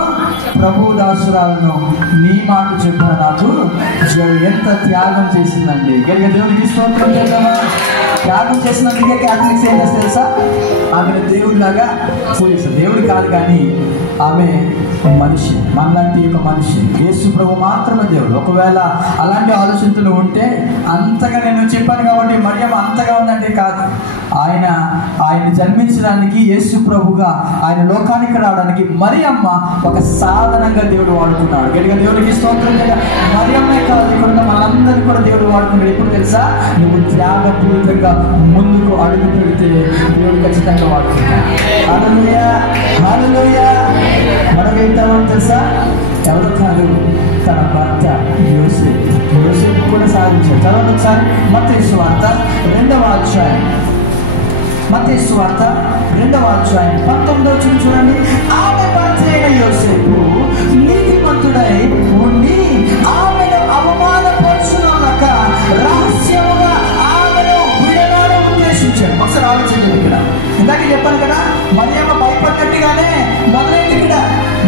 ప్రభు దాసురాలను, నీ మాట చెప్పిన నాకు ఎంత త్యాగం చేసిందండి. గరిగా దేవునికి స్తోత్రం చేద్దామా? త్యాగం చేసినందుకే క్యాథలిక్స్ ఏం చేస్తారు తెలుసా? ఆమెను దేవుడిలాగా పూజిస్తారు. దేవుడు కాదు కానీ ఆమె మనిషి, మనలాంటి ఒక మనిషి. యేసు ప్రభు మాత్రమే దేవుడు. ఒకవేళ అలాంటి ఆలోచనలు ఉంటే అంతగా నేను చెప్పాను కాబట్టి మరియమ్మ అంతగా ఉందంటే కాదు. ఆయన జన్మించడానికి, యేసు ప్రభుగా ఆయన లోకానికి రావడానికి మరియమ్మ ఒక సాధనంగా దేవుడు వాడుకున్నాడు. గట్టిగా దేవుడికి స్తోత్రం. మరియమ్మే కాదు, ఇక్కడ మనందరినీ కూడా దేవుడు వాడుకున్నాడు. ఎప్పుడు తెలుసా? నువ్వు త్యాగపూరితంగా ముందుకు అడుగు పెడితే దేవుడు ఖచ్చితంగా వాడుకున్నాడు. హల్లెలూయా, హల్లెలూయా. మనం ఏంటామని తెలుసా? ఎవరు కాదు, తన భర్త యోసేపు కూడా సాధించారు. తర్వాత ఒకసారి మత్తయి సువార్త 2వ అధ్యాయం, మత్తయి సువార్త 2వ అధ్యాయం 19వ చూడండి. ఆమె భర్త అయిన యోసేపు నీతిమంతుడై ఉండి ఆమెను అవమానపరుచునక రహస్యముగా ఆమెను విడనాడ ఉద్దేశించాడు. ఒకసారి ఆలోచించండి. ఇక్కడ ఇందాక చెప్పాను కదా, మరియమ్మ భయపడినట్టుగానే మొదలైంది. ఇక్కడ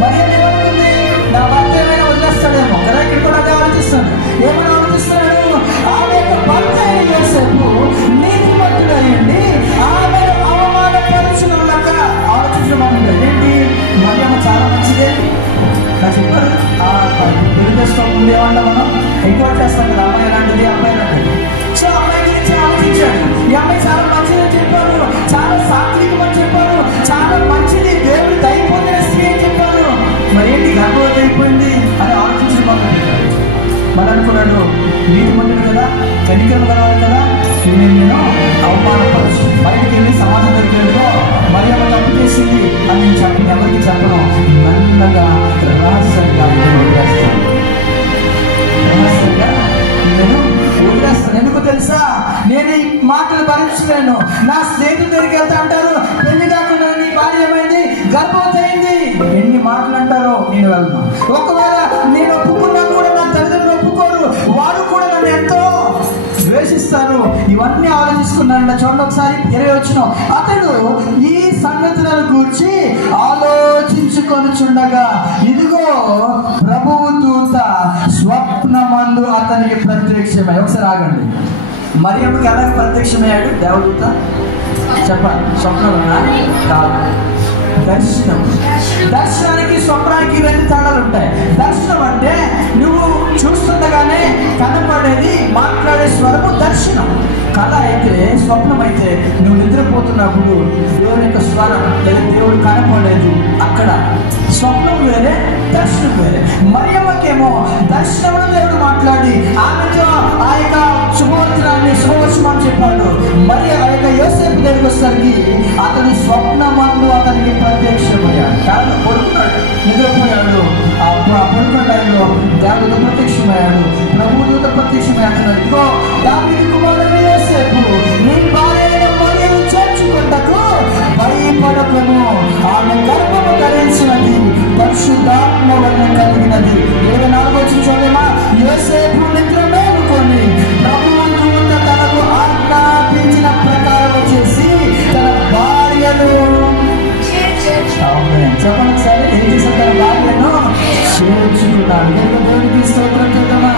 మరియమ్మ ఏమనుకుంది? నా భర్త ఏమైనా వదిలేస్తాడేమో కదా. ఇక్కడ కూడా అదే ఆలోచిస్తాను. ఏమైనా ఆలోచిస్తున్నాడు? ఆమె యొక్క భర్త అయిన యోసేపు నీతిమంతుడయ్యండి ఆమెను అవమానపరుచునక ఆలోచించడం ఏంటి? మరియమ్మ చాలా మంచిదే. నాకు చెప్పారు, నిరుదేశం ముందు ఏమన్నా మనం ఎంక్వైరీ చేస్తాం కదా, అమ్మాయి లాంటిది, అబ్బాయి లాంటిది. సో అమ్మాయి గురించి ఆలోచించాడు. ఈ అమ్మాయి చాలా మంచిది అని చెప్పారు, చాలా సాత్వికం అని చెప్పారు, చాలా మంచిది, దేవుడు దయ పొందిన స్త్రీ అని చెప్పారు. మరి ఏంటి గర్భవతి అయిపోయింది అని ఆలోచించడం మరి అనుకున్నాడు. నీటి మందుడు కదా, కనికరం కలవాలి కదా, నేను అవమానపరచు, బయటకు వెళ్ళి సమాజం దగ్గరలో మరి అమ్మ తప్పు చేసింది అని నేను చెప్పను, ఎవరికి చెప్పను, మెల్లగా రహస్యంగా వదిలేస్తాను, రహస్యంగా నేను వదిలేస్తాను. ఎందుకు తెలుసా? నేను ఈ మాటలు భరించలేను. నా స్నేహితుల దగ్గరికి వెళ్తా అంటారు, పెళ్లి కాకుండా నీ భార్య ఏమైంది, గర్భవతి అయింది, ఎన్ని మాటలు అంటారో నేను వెళ్ళను. ఒకవేళ నేను ఒప్పుకున్నా కూడా నా తల్లిదండ్రులు ఒప్పుకోరు, వారు కూడా నన్ను ఎంతో ద్వేషిస్తారు. ఇవన్నీ ఆలోచించుకున్నాను. చూడండి ఒకసారి 20 వచనం. అతడు ఈ సంగతులను గూర్చి ఆలోచించుకొనుచుండగా ఇదిగో ప్రభువు దూత స్వప్నమందు అతనికి ప్రత్యక్షమై. ఒకసారి ఆగండి. మరియమ్మకి ఎలా ప్రత్యక్షమయ్యాడు దేవదూత? చెప్పండి. స్వప్నంలోనా? కాదు, దర్శనం. దర్శనానికి స్వప్నానికి 2 తేడాలు ఉంటాయి. దర్శనం అంటే నువ్వు చూస్తుండగానే కనపడేది, మాట్లాడే స్వరము దర్శనం. కళ అయితే, స్వప్నం అయితే నువ్వు నిద్రపోతున్నప్పుడు దేవుని యొక్క స్వరం లేదా దేవుడు కనపడలేదు, అక్కడ స్వప్నం వేరే, దర్శనం వేరే. మరియమ్మకేమో దర్శనంలో దేవుడు మాట్లాడి ఆమెతో ఆ యొక్క శుభవచనాన్ని, శుభవచనం వచ్చమని చెప్పాడు. మరి ఆ యొక్క యోసేపు దగ్గరికి వచ్చేసరికి అతని స్వప్నమందు అతనికి ప్రత్యక్షమయ్యాడు. కాదు, పడుకున్నాడు, నిద్రపోయాడు. ఆ పడుకున్న టైంలో దేవుడు ప్రత్యక్షమయ్యాడు, ప్రభుదూత ప్రత్యక్షమయ్యాడు. ఇదిగో దావీదు కుమారుడైన యోసేపు, నీ భార్య మరియను చేర్చుకొనుటకు భయపడకుము, ఆమె గర్భము ధరించినది పరిశుద్ధాత్మ వలన కలిగినది. 24వ వచనం చూడమా. యోసేపు నిద్ర మేలుకొని ప్రభువు దూత తనకు ఆజ్ఞాపించిన ప్రకారం చేసి తన భార్యను చెప్పండి సరే ఏం చేశారు? తన భార్యను చేర్చుకున్నాడు. దేవుడికి స్తోత్రం చేద్దామా.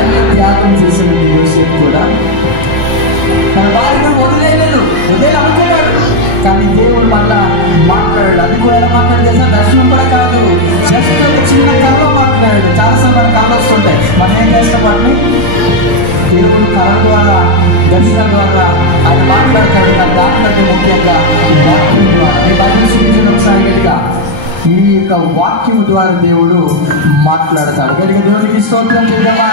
ఎంత త్యాగం చేశాడు యోసేపు కూడా. తన భార్యను వదిలేదు అనుకున్నాడు, కానీ దేవుడు మళ్ళా మాట్లాడాడు. అది కూడా ఎలా మాట్లాడేసా? దర్శనం కూడా కాదు, జస్ట్ చిన్న కళలో మాట్లాడాడు. చాలాసార్లు మన కళలు వస్తుంటాయి, మనం ఏం చేస్తాం వాటిని? దేవుడు కళ ద్వారా, దర్శనం ద్వారా ఆయన మాట్లాడతాడు. దానికంటే ముఖ్యంగా వాక్యం ద్వారా. ఈ బైబిల్ చూపించిన ఒకసారి గట్టిగా ఈ యొక్క వాక్యం ద్వారా దేవుడు మాట్లాడతాడు. గట్టిగా దేవుడికి స్తోత్రం చేద్దామా.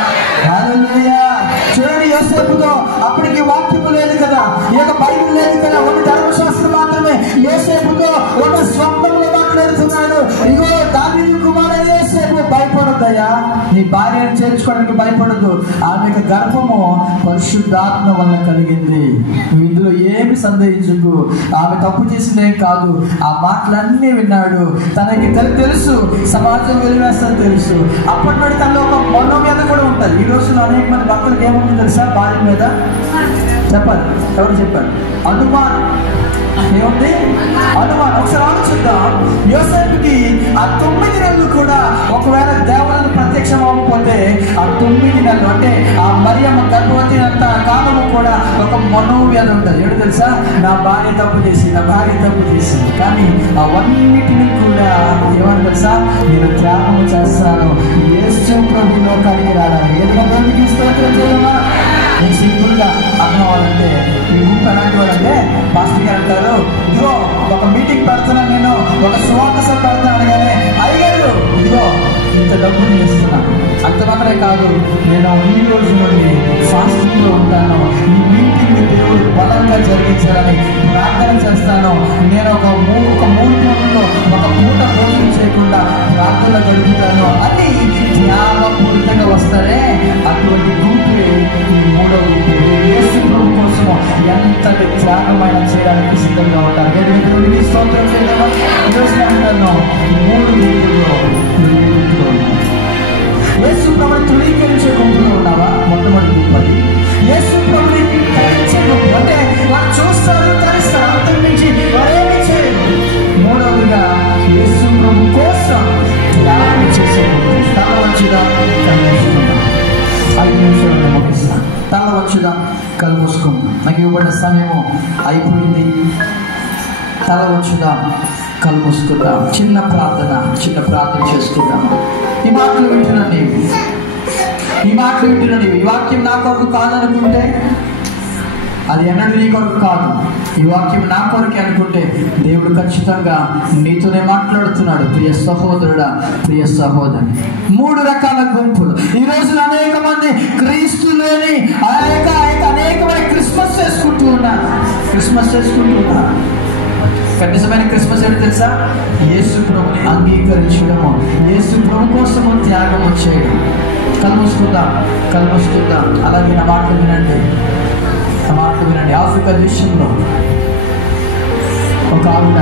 హల్లెలూయా. చూడండి, యోసేపుతో అప్పటికి వాక్యము లేదు కదా, ఈ యొక్క బైబిల్ లేదు కదా, ఉన్న ధర్మశాస్త్రం మాత్రమే. యోసేపుతో ఒక స్వప్నంలో మాట్లాడుతున్నాడు. ఇగో దావీదు కుమారుడైన యోసేపు, భయపడొద్దయ్యా, నీ భార్యను చేర్చుకోవడానికి భయపడద్దు, ఆమె యొక్క గర్భము పరిశుద్ధాత్మ వల్ల కలిగింది, నువ్వు ఇందులో ఏమి సందేహించకు, ఆమె తప్పు చేసిందేం కాదు. ఆ మాటలన్నీ విన్నాడు. తనకి తెలుసు సమాజం వెలివేస్తుందని తెలుసు. అప్పటి నుండి తనలో ఒక మనోవేద కూడా ఉంటుంది. ఈ రోజుల్లో అనేక మంది భక్తులకు ఏముంటుంది తెలుసా? భార్య మీద చెప్పాలి, ఎవరు చెప్పారు? అనుమానం. ఏముంది? అనుమానం. ఒకసారి ఆలోచిద్దాం. యోసేపుకి ఆ 9 నెలలు కూడా ఒకవేళ దేవుని ప్రత్యక్షం అవ్వకపోతే ఆ 9 నెలలు అంటే ఆ మరియమ్మ గర్భవతి అంత కాలము కూడా ఒక మనోవ్యాధి ఉంటుంది. ఏంటో తెలుసా? నా భార్య తప్పు చేసింది. కానీ అవన్నిటిని కూడా ఏమని తెలుసా? నేను త్యాగం చేస్తాను, యేసు ప్రభు లోకానికి రావడానికి. ఎందుకంటే స్తోత్రం చేయమా. నేను సింపుల్ గా అన్నవాళ్ళంటే ఈ గుంపు ఎలాంటి వాళ్ళంటే, పాస్టర్ గారు అంటారు, ఇదిగో ఒక మీటింగ్ పెడుతున్నాను, నేను ఒక సువార్త సభ పెడుతున్నాను, కానీ అయ్యారు ఇదిగో ఇంత డబ్బు నేను ఇస్తున్నాను. అంత మాత్రమే కాదు, నేను ఈ రోజు నుండి ఫాస్టింగ్ లో ఉంటాను, ఈ మీటింగ్ దేవుడు బలంగా జరిగించాలని ప్రార్థన చేస్తాను, నేను ఒక 3 రోజుల్లో ఒక పూట భోజనం చేయకుండా ప్రార్థన గడుపుతాను అని త్యాగపూరితంగా వస్తారే, అటువంటి గుంపే ఈ 3వ గుంపు. యేసు ప్రభు కోసం ఎంతటి త్యాగమైన చేయడానికి సిద్ధంగా ఉంటారు. దేవుడికి స్తోత్రం చేయడం. ఈరోజు అంటాను, 3 గుంపుల్లో యేసు ప్రభుని తృణీకరించే గుంపులో ఉన్నావా? మొట్టమొదటి గుంపు అది. యేసు ప్రభుని ధరించే గుంపు అంటే వారు చూస్తారు, ధరిస్తారు, అంతకుమించి వారేమీ చేయరు. 3వదిగా యేసు ప్రభు కోసం త్యాగం చేసే గుంపు. తల వచ్చుదా, కళ్ళు మూసుకుందాం. 5 నిమిషాలు ముగిస్తాం. తల వచ్చుదా, కళ్ళు మూసుకుందాం. నాకు ఇవ్వబడిన సమయము అయిపోయింది. తల వచ్చుదా, కళ్ళు మూసుకుందాం. చిన్న ప్రార్థన చేసుకుందాం. ఈ మాటలు వింటున్నా నీవు, ఈ వాక్యం నా కొరకు కాదనుకుంటే అది ఎన్నడూ నీ కొరకు కాదు. ఈ వాక్యం నా కొరకే అనుకుంటే దేవుడు ఖచ్చితంగా నీతోనే మాట్లాడుతున్నాడు. ప్రియ సహోదరుడా, ప్రియ సహోదరి, 3 రకాల గుంపులు. ఈ రోజున అనేక మంది క్రీస్తులోని అనేకమైన క్రిస్మస్ చేసుకుంటూ ఉన్నారు. నిజమైన క్రిస్మస్ ఏంటో తెలుసా? యేసు ప్రభుని అంగీకరించడము, యేసు ప్రభు కోసము త్యాగము చేయడం. కళ్ళు మూసుకుందాం. అలాగే నా మాటలు వినండి. ఆఫ్రికా దేశంలో ఒక ఆవిడ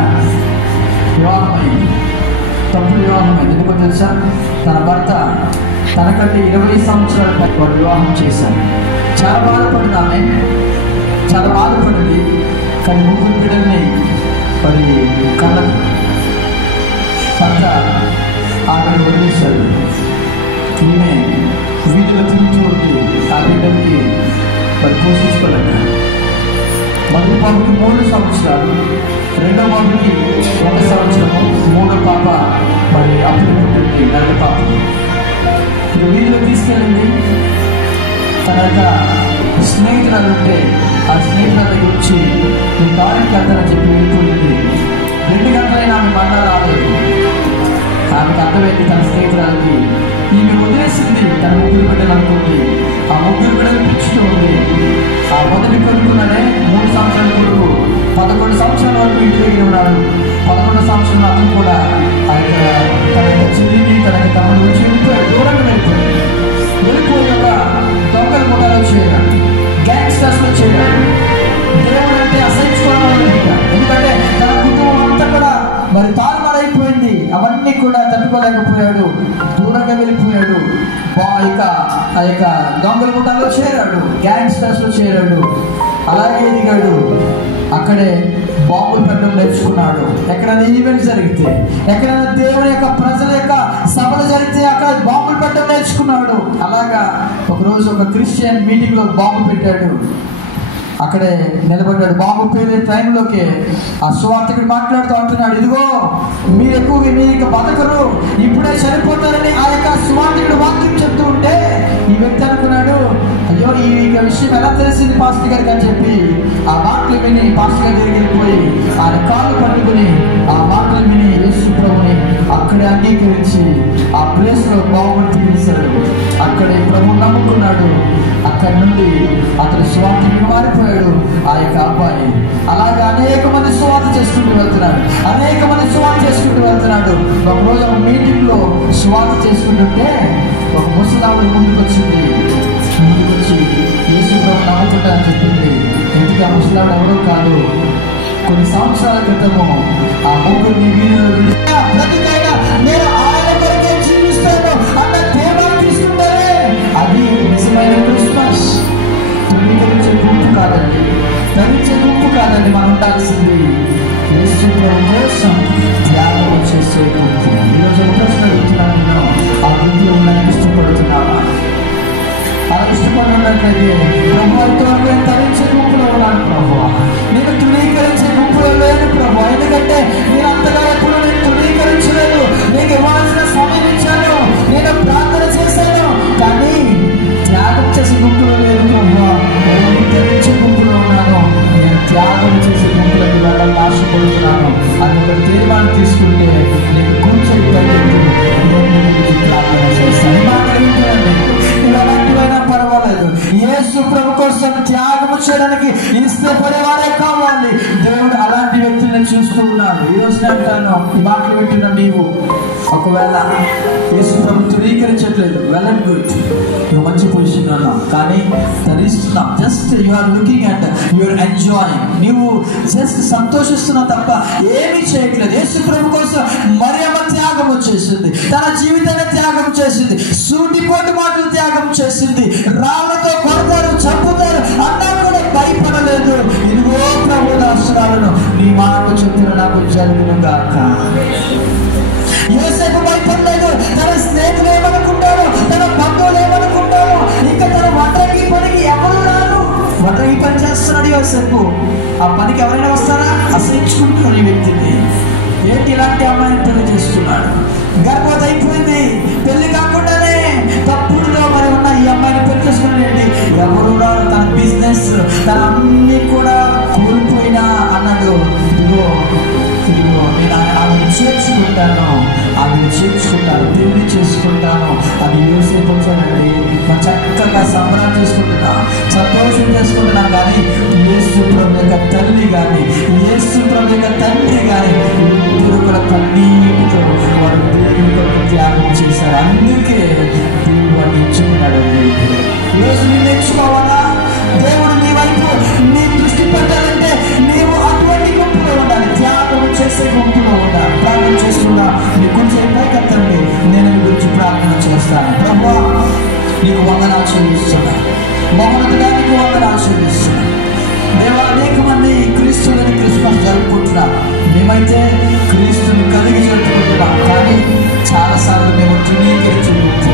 వివాహమైంది. తప్పుడు వివాహమైంది. ఎందుకో తెలుసా? తన భర్త తనకంటే 20 సంవత్సరాల వాడు వివాహం చేశారు. చాలా బాధపడింది. కానీ 3 బిడ్డల్ని మరి కళ్ళకు భర్త ఆమెను వదిలేశాడు. ఈమె వీధిలో తిరుగుతూ ఉంది. ఆ బిడ్డలకి మరి పోషించుకోలేక మొదటి పాపకి 3 సంవత్సరాలు, రెండో పాపకి 1 సంవత్సరము, మూడో పాప మరి అప్పుడు పుట్టింది, నలుగు పాప. ఇక వీధిలో తీసుకెళ్ళింది. తన యొక్క స్నేహితురాలు ఉంటే ఆ స్నేహితుల దగ్గర వచ్చి నేను దారికి వెళ్తానని చెప్పి వెళ్ళిపోయింది. 2 గంటలైనా ఆమె మళ్ళా రాలేదు. ఆమెకు అర్థమైంది తన స్నేహితురాలకి ఈమె వదిలేసింది, తన 3 బిడ్డలు అనుకుంది. ఆ ముగ్గురు బిడ్డలు పిచ్చుతూ ఉంది. ఆ మొదటి కొడుకుననే 3 సంవత్సరాల కొడుకు 11 సంవత్సరాల వరకు ఇంటి దగ్గర ఉన్నాడు. 11 సంవత్సరాలు అతను కూడా తన యొక్క చెల్లిని తన తమ్ముడు వచ్చి వెళ్ళిపోయాడు. దూరంగా వెళ్ళిపోయాక దొంగల ముఠాలో చేరాడు, గ్యాంగ్స్టర్స్ లో చేరాడు. దేవుడు అంటే అసహించుకోవడం, ఎందుకంటే తన కుటుంబం అంతా కూడా మరి తారుమారైపోయింది. అవన్నీ కూడా తట్టుకోలేకపోయాడు, దూరంగా వెళ్ళిపోయాడు. ఆ యొక్క దొంగల ముఠాలో చేరాడు, గ్యాంగ్స్టర్స్ లో చేరాడు. అలాగే ఎదిగాడు. అక్కడే బాంబులు పెట్టడం నేర్చుకున్నాడు. ఎక్కడైనా ఈవెంట్ జరిగితే, ఎక్కడైనా దేవుని యొక్క ప్రజల యొక్క సభలు జరిగితే అక్కడ బాంబులు పెట్టడం నేర్చుకున్నాడు. అలాగా ఒకరోజు ఒక క్రిస్టియన్ మీటింగ్ లో బాంబు పెట్టాడు. అక్కడే నిలబడ్డాడు. బాంబు పేరే టైంలోకి ఆ సువార్తికుడు మాట్లాడుతూ అంటున్నాడు, ఇదిగో మీరు ఇక బతకరు, ఇప్పుడే చనిపోతారని ఆ యొక్క సువార్తికుడు వాక్యం చెప్తూ ఉంటే ఈ వ్యక్తి అనుకున్నాడు, అయ్యో ఈ విషయం ఎలా తెలిసింది పాస్టర్ గారికి అని చెప్పి ఆ మాటలు విని పాస్టర్ గారి దగ్గరికి వెళ్ళిపోయి ఆయన కాళ్ళు పట్టుకుని ఆ మాటలు విని యేసు ప్రభుని అక్కడే అంగీకరించి ఆ ప్లేస్ లో బాంబుని తీశాడు. అక్కడే ప్రభు నమ్ముకున్నాడు. అక్కడి నుండి అతను సువార్తికుడు మారిపోయాడు ఆ యొక్క అబ్బాయి. అలాగే అనేక మంది సువార్త చేసుకుంటూ వెళ్తున్నాడు, అనేక మంది సువార్త చేసుకుంటూ వెళ్తున్నాడు. ఒకరోజు ఒక మీటింగ్ లో సువార్త చేసుకుంటుంటే ఒక ముసలావిడ ముందుకొచ్చి యేసు ప్రభు నమ్ముకుంటానని చెప్పింది. ఎందుకు ఆ ముసలావిడ ఎవరో కాదు, కొన్ని సంవత్సరాల క్రితము ఆ ముగ్గురిని వీధిలో నేను ఆయన కొరకే జీవిస్తాను అన్న తీర్మానం తీసుకుంటానే. అది నిజమైన క్రిస్మస్. ధృవీకరించే గుంపు కాదండి, ధరించే గుంపు కాదండి. మనం ఉండాల్సింది యేసు ప్రభు కోసం త్యాగం చేసే గుంపు. ఈరోజు ప్రశ్న అడుగుతున్నాను, నేను ఆ గుంపులో ఉండడానికి ఇష్టపడుతున్నావా? అలా ఇష్టపడి ఉన్నట్లయితే ప్రభు ఎంతవరకు నేను ధరించే గుంపులో ఉన్నాను ప్రభు, నేను ధృవీకరించే గుంపులో లేను ప్రభు. ఎందుకంటే నేను అంతగా ఎప్పుడు నేను ధృవీకరించలేదు. నీకు ఇవ్వాల్సిన సమయం ఇచ్చాను, నేను ప్రార్థన చేశాను, కానీ త్యాగం చేసే గుంపులో లేదు ప్రభు. నేను ధరించే గుంపులో ఉన్నాను, నేను త్యాగం చేసే గుంపులోకి వెళ్ళాలని ఆశపడుతున్నాను. అది ఒక తీర్మానం తీసుకుంటే నీకు కూర్చొని ప్రార్థన చేస్తాను. ఎలాంటివైనా పర్వాలేదు, యేసు ప్రభు కోసం త్యాగం చేయడానికి ఇష్టపడేవారే కావాలి. దేవుడు అలాంటి వ్యక్తులను చూస్తూ ఉన్నాడు. ఈ రోజు అంటాను, ఈ మాటలు వింటున్న నీవు ఒకవేళ యేసు ప్రభు ధృవీకరించట్లేదు, వెల్ అండ్ గుడ్, నువ్వు మంచి పొజిషన్ ఉన్నావు, కానీ ధరిస్తున్నావు. Just you are looking and you are enjoying. నీవు జస్ట్ సంతోషిస్తున్నావు తప్ప ఏమీ చేయట్లేదు. యేసు ప్రభు కోసం మరియమ్మ త్యాగం చేసింది, తన జీవితాన్ని త్యాగం చేసింది, సూటిపోటు మాటలు త్యాగం చేసింది. రాళ్లతో కొడతారు, చంపుతారు అన్నా కూడా భయపడలేదు. ఇదిగో ప్రభు దాసురాలను నీ మాట చొప్పున నాకు జరుగును గాక. యోసేపు భయపడలేదు. తన స్నేహితులు ఏమనుకుంటారు, తన బంధువులు ఏమనుకుంటారు, ఇంకా తన వంటకి పనికి ఎవరు రారు. వంటకి పని చేస్తున్నాడు యోసేపు. ఆ పనికి ఎవరైనా వస్తారా? అసహించుకుంటున్నారు ఈ వ్యక్తిని. ఏంటి ఇలాంటి అమ్మాయిని పెళ్లి చేస్తున్నాడు? గర్భవతి అయిపోయింది, పెళ్లి కాకుండానే తప్పుడులో మరి ఉన్న ఈ అమ్మాయిని పెళ్లి చేసుకున్నాడండి. ఎవరు రారు. తన బిజినెస్ తన అన్ని కూడా కోల్పోయినా అన్నాడు, ఇదిగో నేను ఆమెను చేర్చుకుంటాను, పెళ్లి చేసుకుంటాను అని యోసేపు వచ్చానండి. చక్కగా సంబరాలు చేసుకుంటున్నా, సంతోషం చేసుకుంటున్నా. కానీ యేసు ప్రభు యొక్క తల్లి కానీ యేసు ప్రభు యొక్క తండ్రి కానీ ఇద్దరు కూడా కన్నీటితో వారు దేవుని కొరకు త్యాగం చేశారు. అందుకే దేవుడు వాడిని ఎంచుకున్నాడండి. ఈరోజు నేను ఎంచుకోవాలా? దేవుడు నీ వైపు నీ దృష్టి పెట్టాలంటే నీవు అటువంటి గుంపులో ఉండాలి, త్యాగం చేసే గుంపులో ఉండాలి. ప్రార్థన చేస్తున్నా, నీ కొంచెం పైకెత్తండి, నేను నీ గురించి ప్రార్థన చేస్తాను. ప్రభువా, నీకు వందనాలు చెల్లిస్తున్నా, మహోన్నతుడా నీకు వందనాలు చెల్లిస్తున్నా. దేవా, అనేక మంది క్రీస్తులని క్రిస్మస్ జరుపుకుంటున్నారు. మేమైతే క్రీస్తుని కలిగి జరుపుకుంటున్నాం, కానీ చాలాసార్లు మేము ధృవీకరించే గుంపు,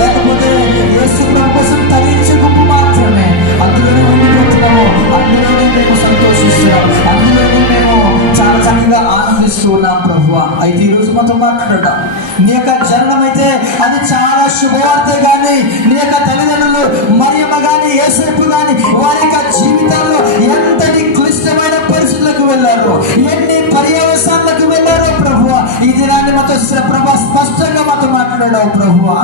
లేకపోతే యేసు ప్రభు కోసం తరించే గుంపు మాత్రమే. అందులోనే ఉండిపోతున్నాము, అందులోనే మేము సంతోషిస్తున్నాం, అందులోనే మేము చాలా చక్కగా ఆనందిస్తూ ఉన్నాం ప్రభువా. అయితే ఈరోజు మాతో మాట్లాడడం, నీ యొక్క జననం అయితే అది చాలా శుభవార్తే. కానీ నీ యొక్క తల్లిదండ్రులు మరియమ్మ కానీ యేసేపు కానీ వారి యొక్క జీవితాల్లో ఎంతటి క్లిష్టమైన పరిస్థితులకు వెళ్ళారు, ఎన్ని పర్యవసానాలకు వెళ్ళారో ప్రభువా, ఈ దినాన్ని మాతో ప్రభా స్పష్టంగా మాతో మాట్లాడావు ప్రభువా,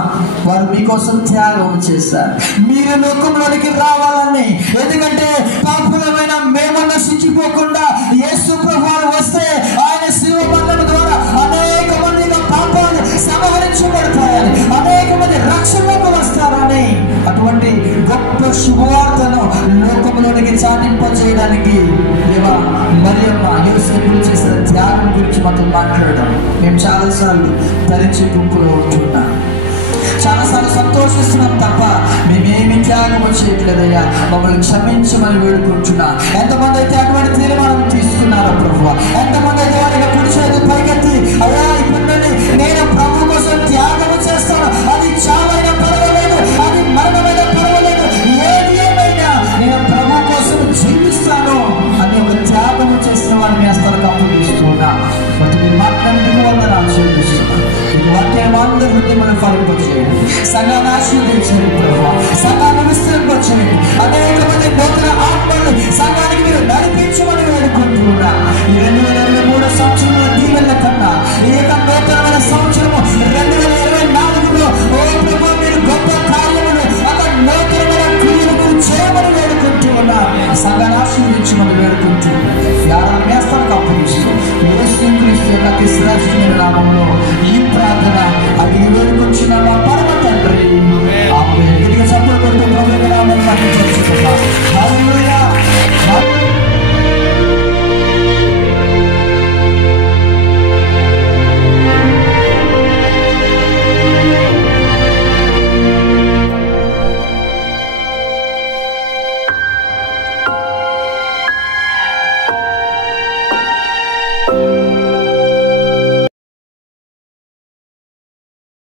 వారు మీకోసం త్యాగం చేశారు, మీరు లోకంలోనికి రావాలని. ఎందుకంటే పాపులమైన మేము నశించిపోకుండా యేసు ప్రభువారు వస్తే ఆయన శిలువ మరణం ద్వారా అనేక మందిగా పాపాలు సంహరించబడతాయని, అనేక మంది రక్షణకు వస్తారని, అటువంటి గొప్ప శుభవార్తను లోకంలోనికి చాటింపజేయడానికి దేవా మరియమ్మ యోసేపులు చేసిన త్యాగం గురించి మాతో మాట్లాడడం మేము చాలాసార్లు ధరించి గుంపులో ఉంటున్నాం, చాలాసార్లు సంతోషిస్తున్నాం తప్ప మేమేమి త్యాగం చేయట్లేదయ్యా, మమ్మల్ని క్షమించమని వేడుకుంటున్నా. ఎంతమంది అయితే అటువంటి తీర్మానం తీసుకున్నారో ప్రభువా, ఎంతమంది అయితే వారికి కుడి చేతులు పైకెత్తి అయ్యా ఇప్పుడు నేను ప్రభు కోసం త్యాగం చేస్తాను, అది చాలైనా పర్వాలేదు, అది మరణమైనా పర్వాలేదు, ఏది ఏమైనా నేను ప్రభు కోసం జీవిస్తాను అని ఒక త్యాగం చేసిన వారిని హస్తాలకు అప్పగిస్తున్నా. మీరు మాట్లాడిన వల్ల నాకు చూపిస్తున్నాను. ఇది వాక్యం అందరి హృదయములను ఫలింపచేయండి, సంఘాన్ని ఆశీర్వదించండి ప్రభువా, సంఘాన్ని విస్తరింపచేయండి, అనేక మంది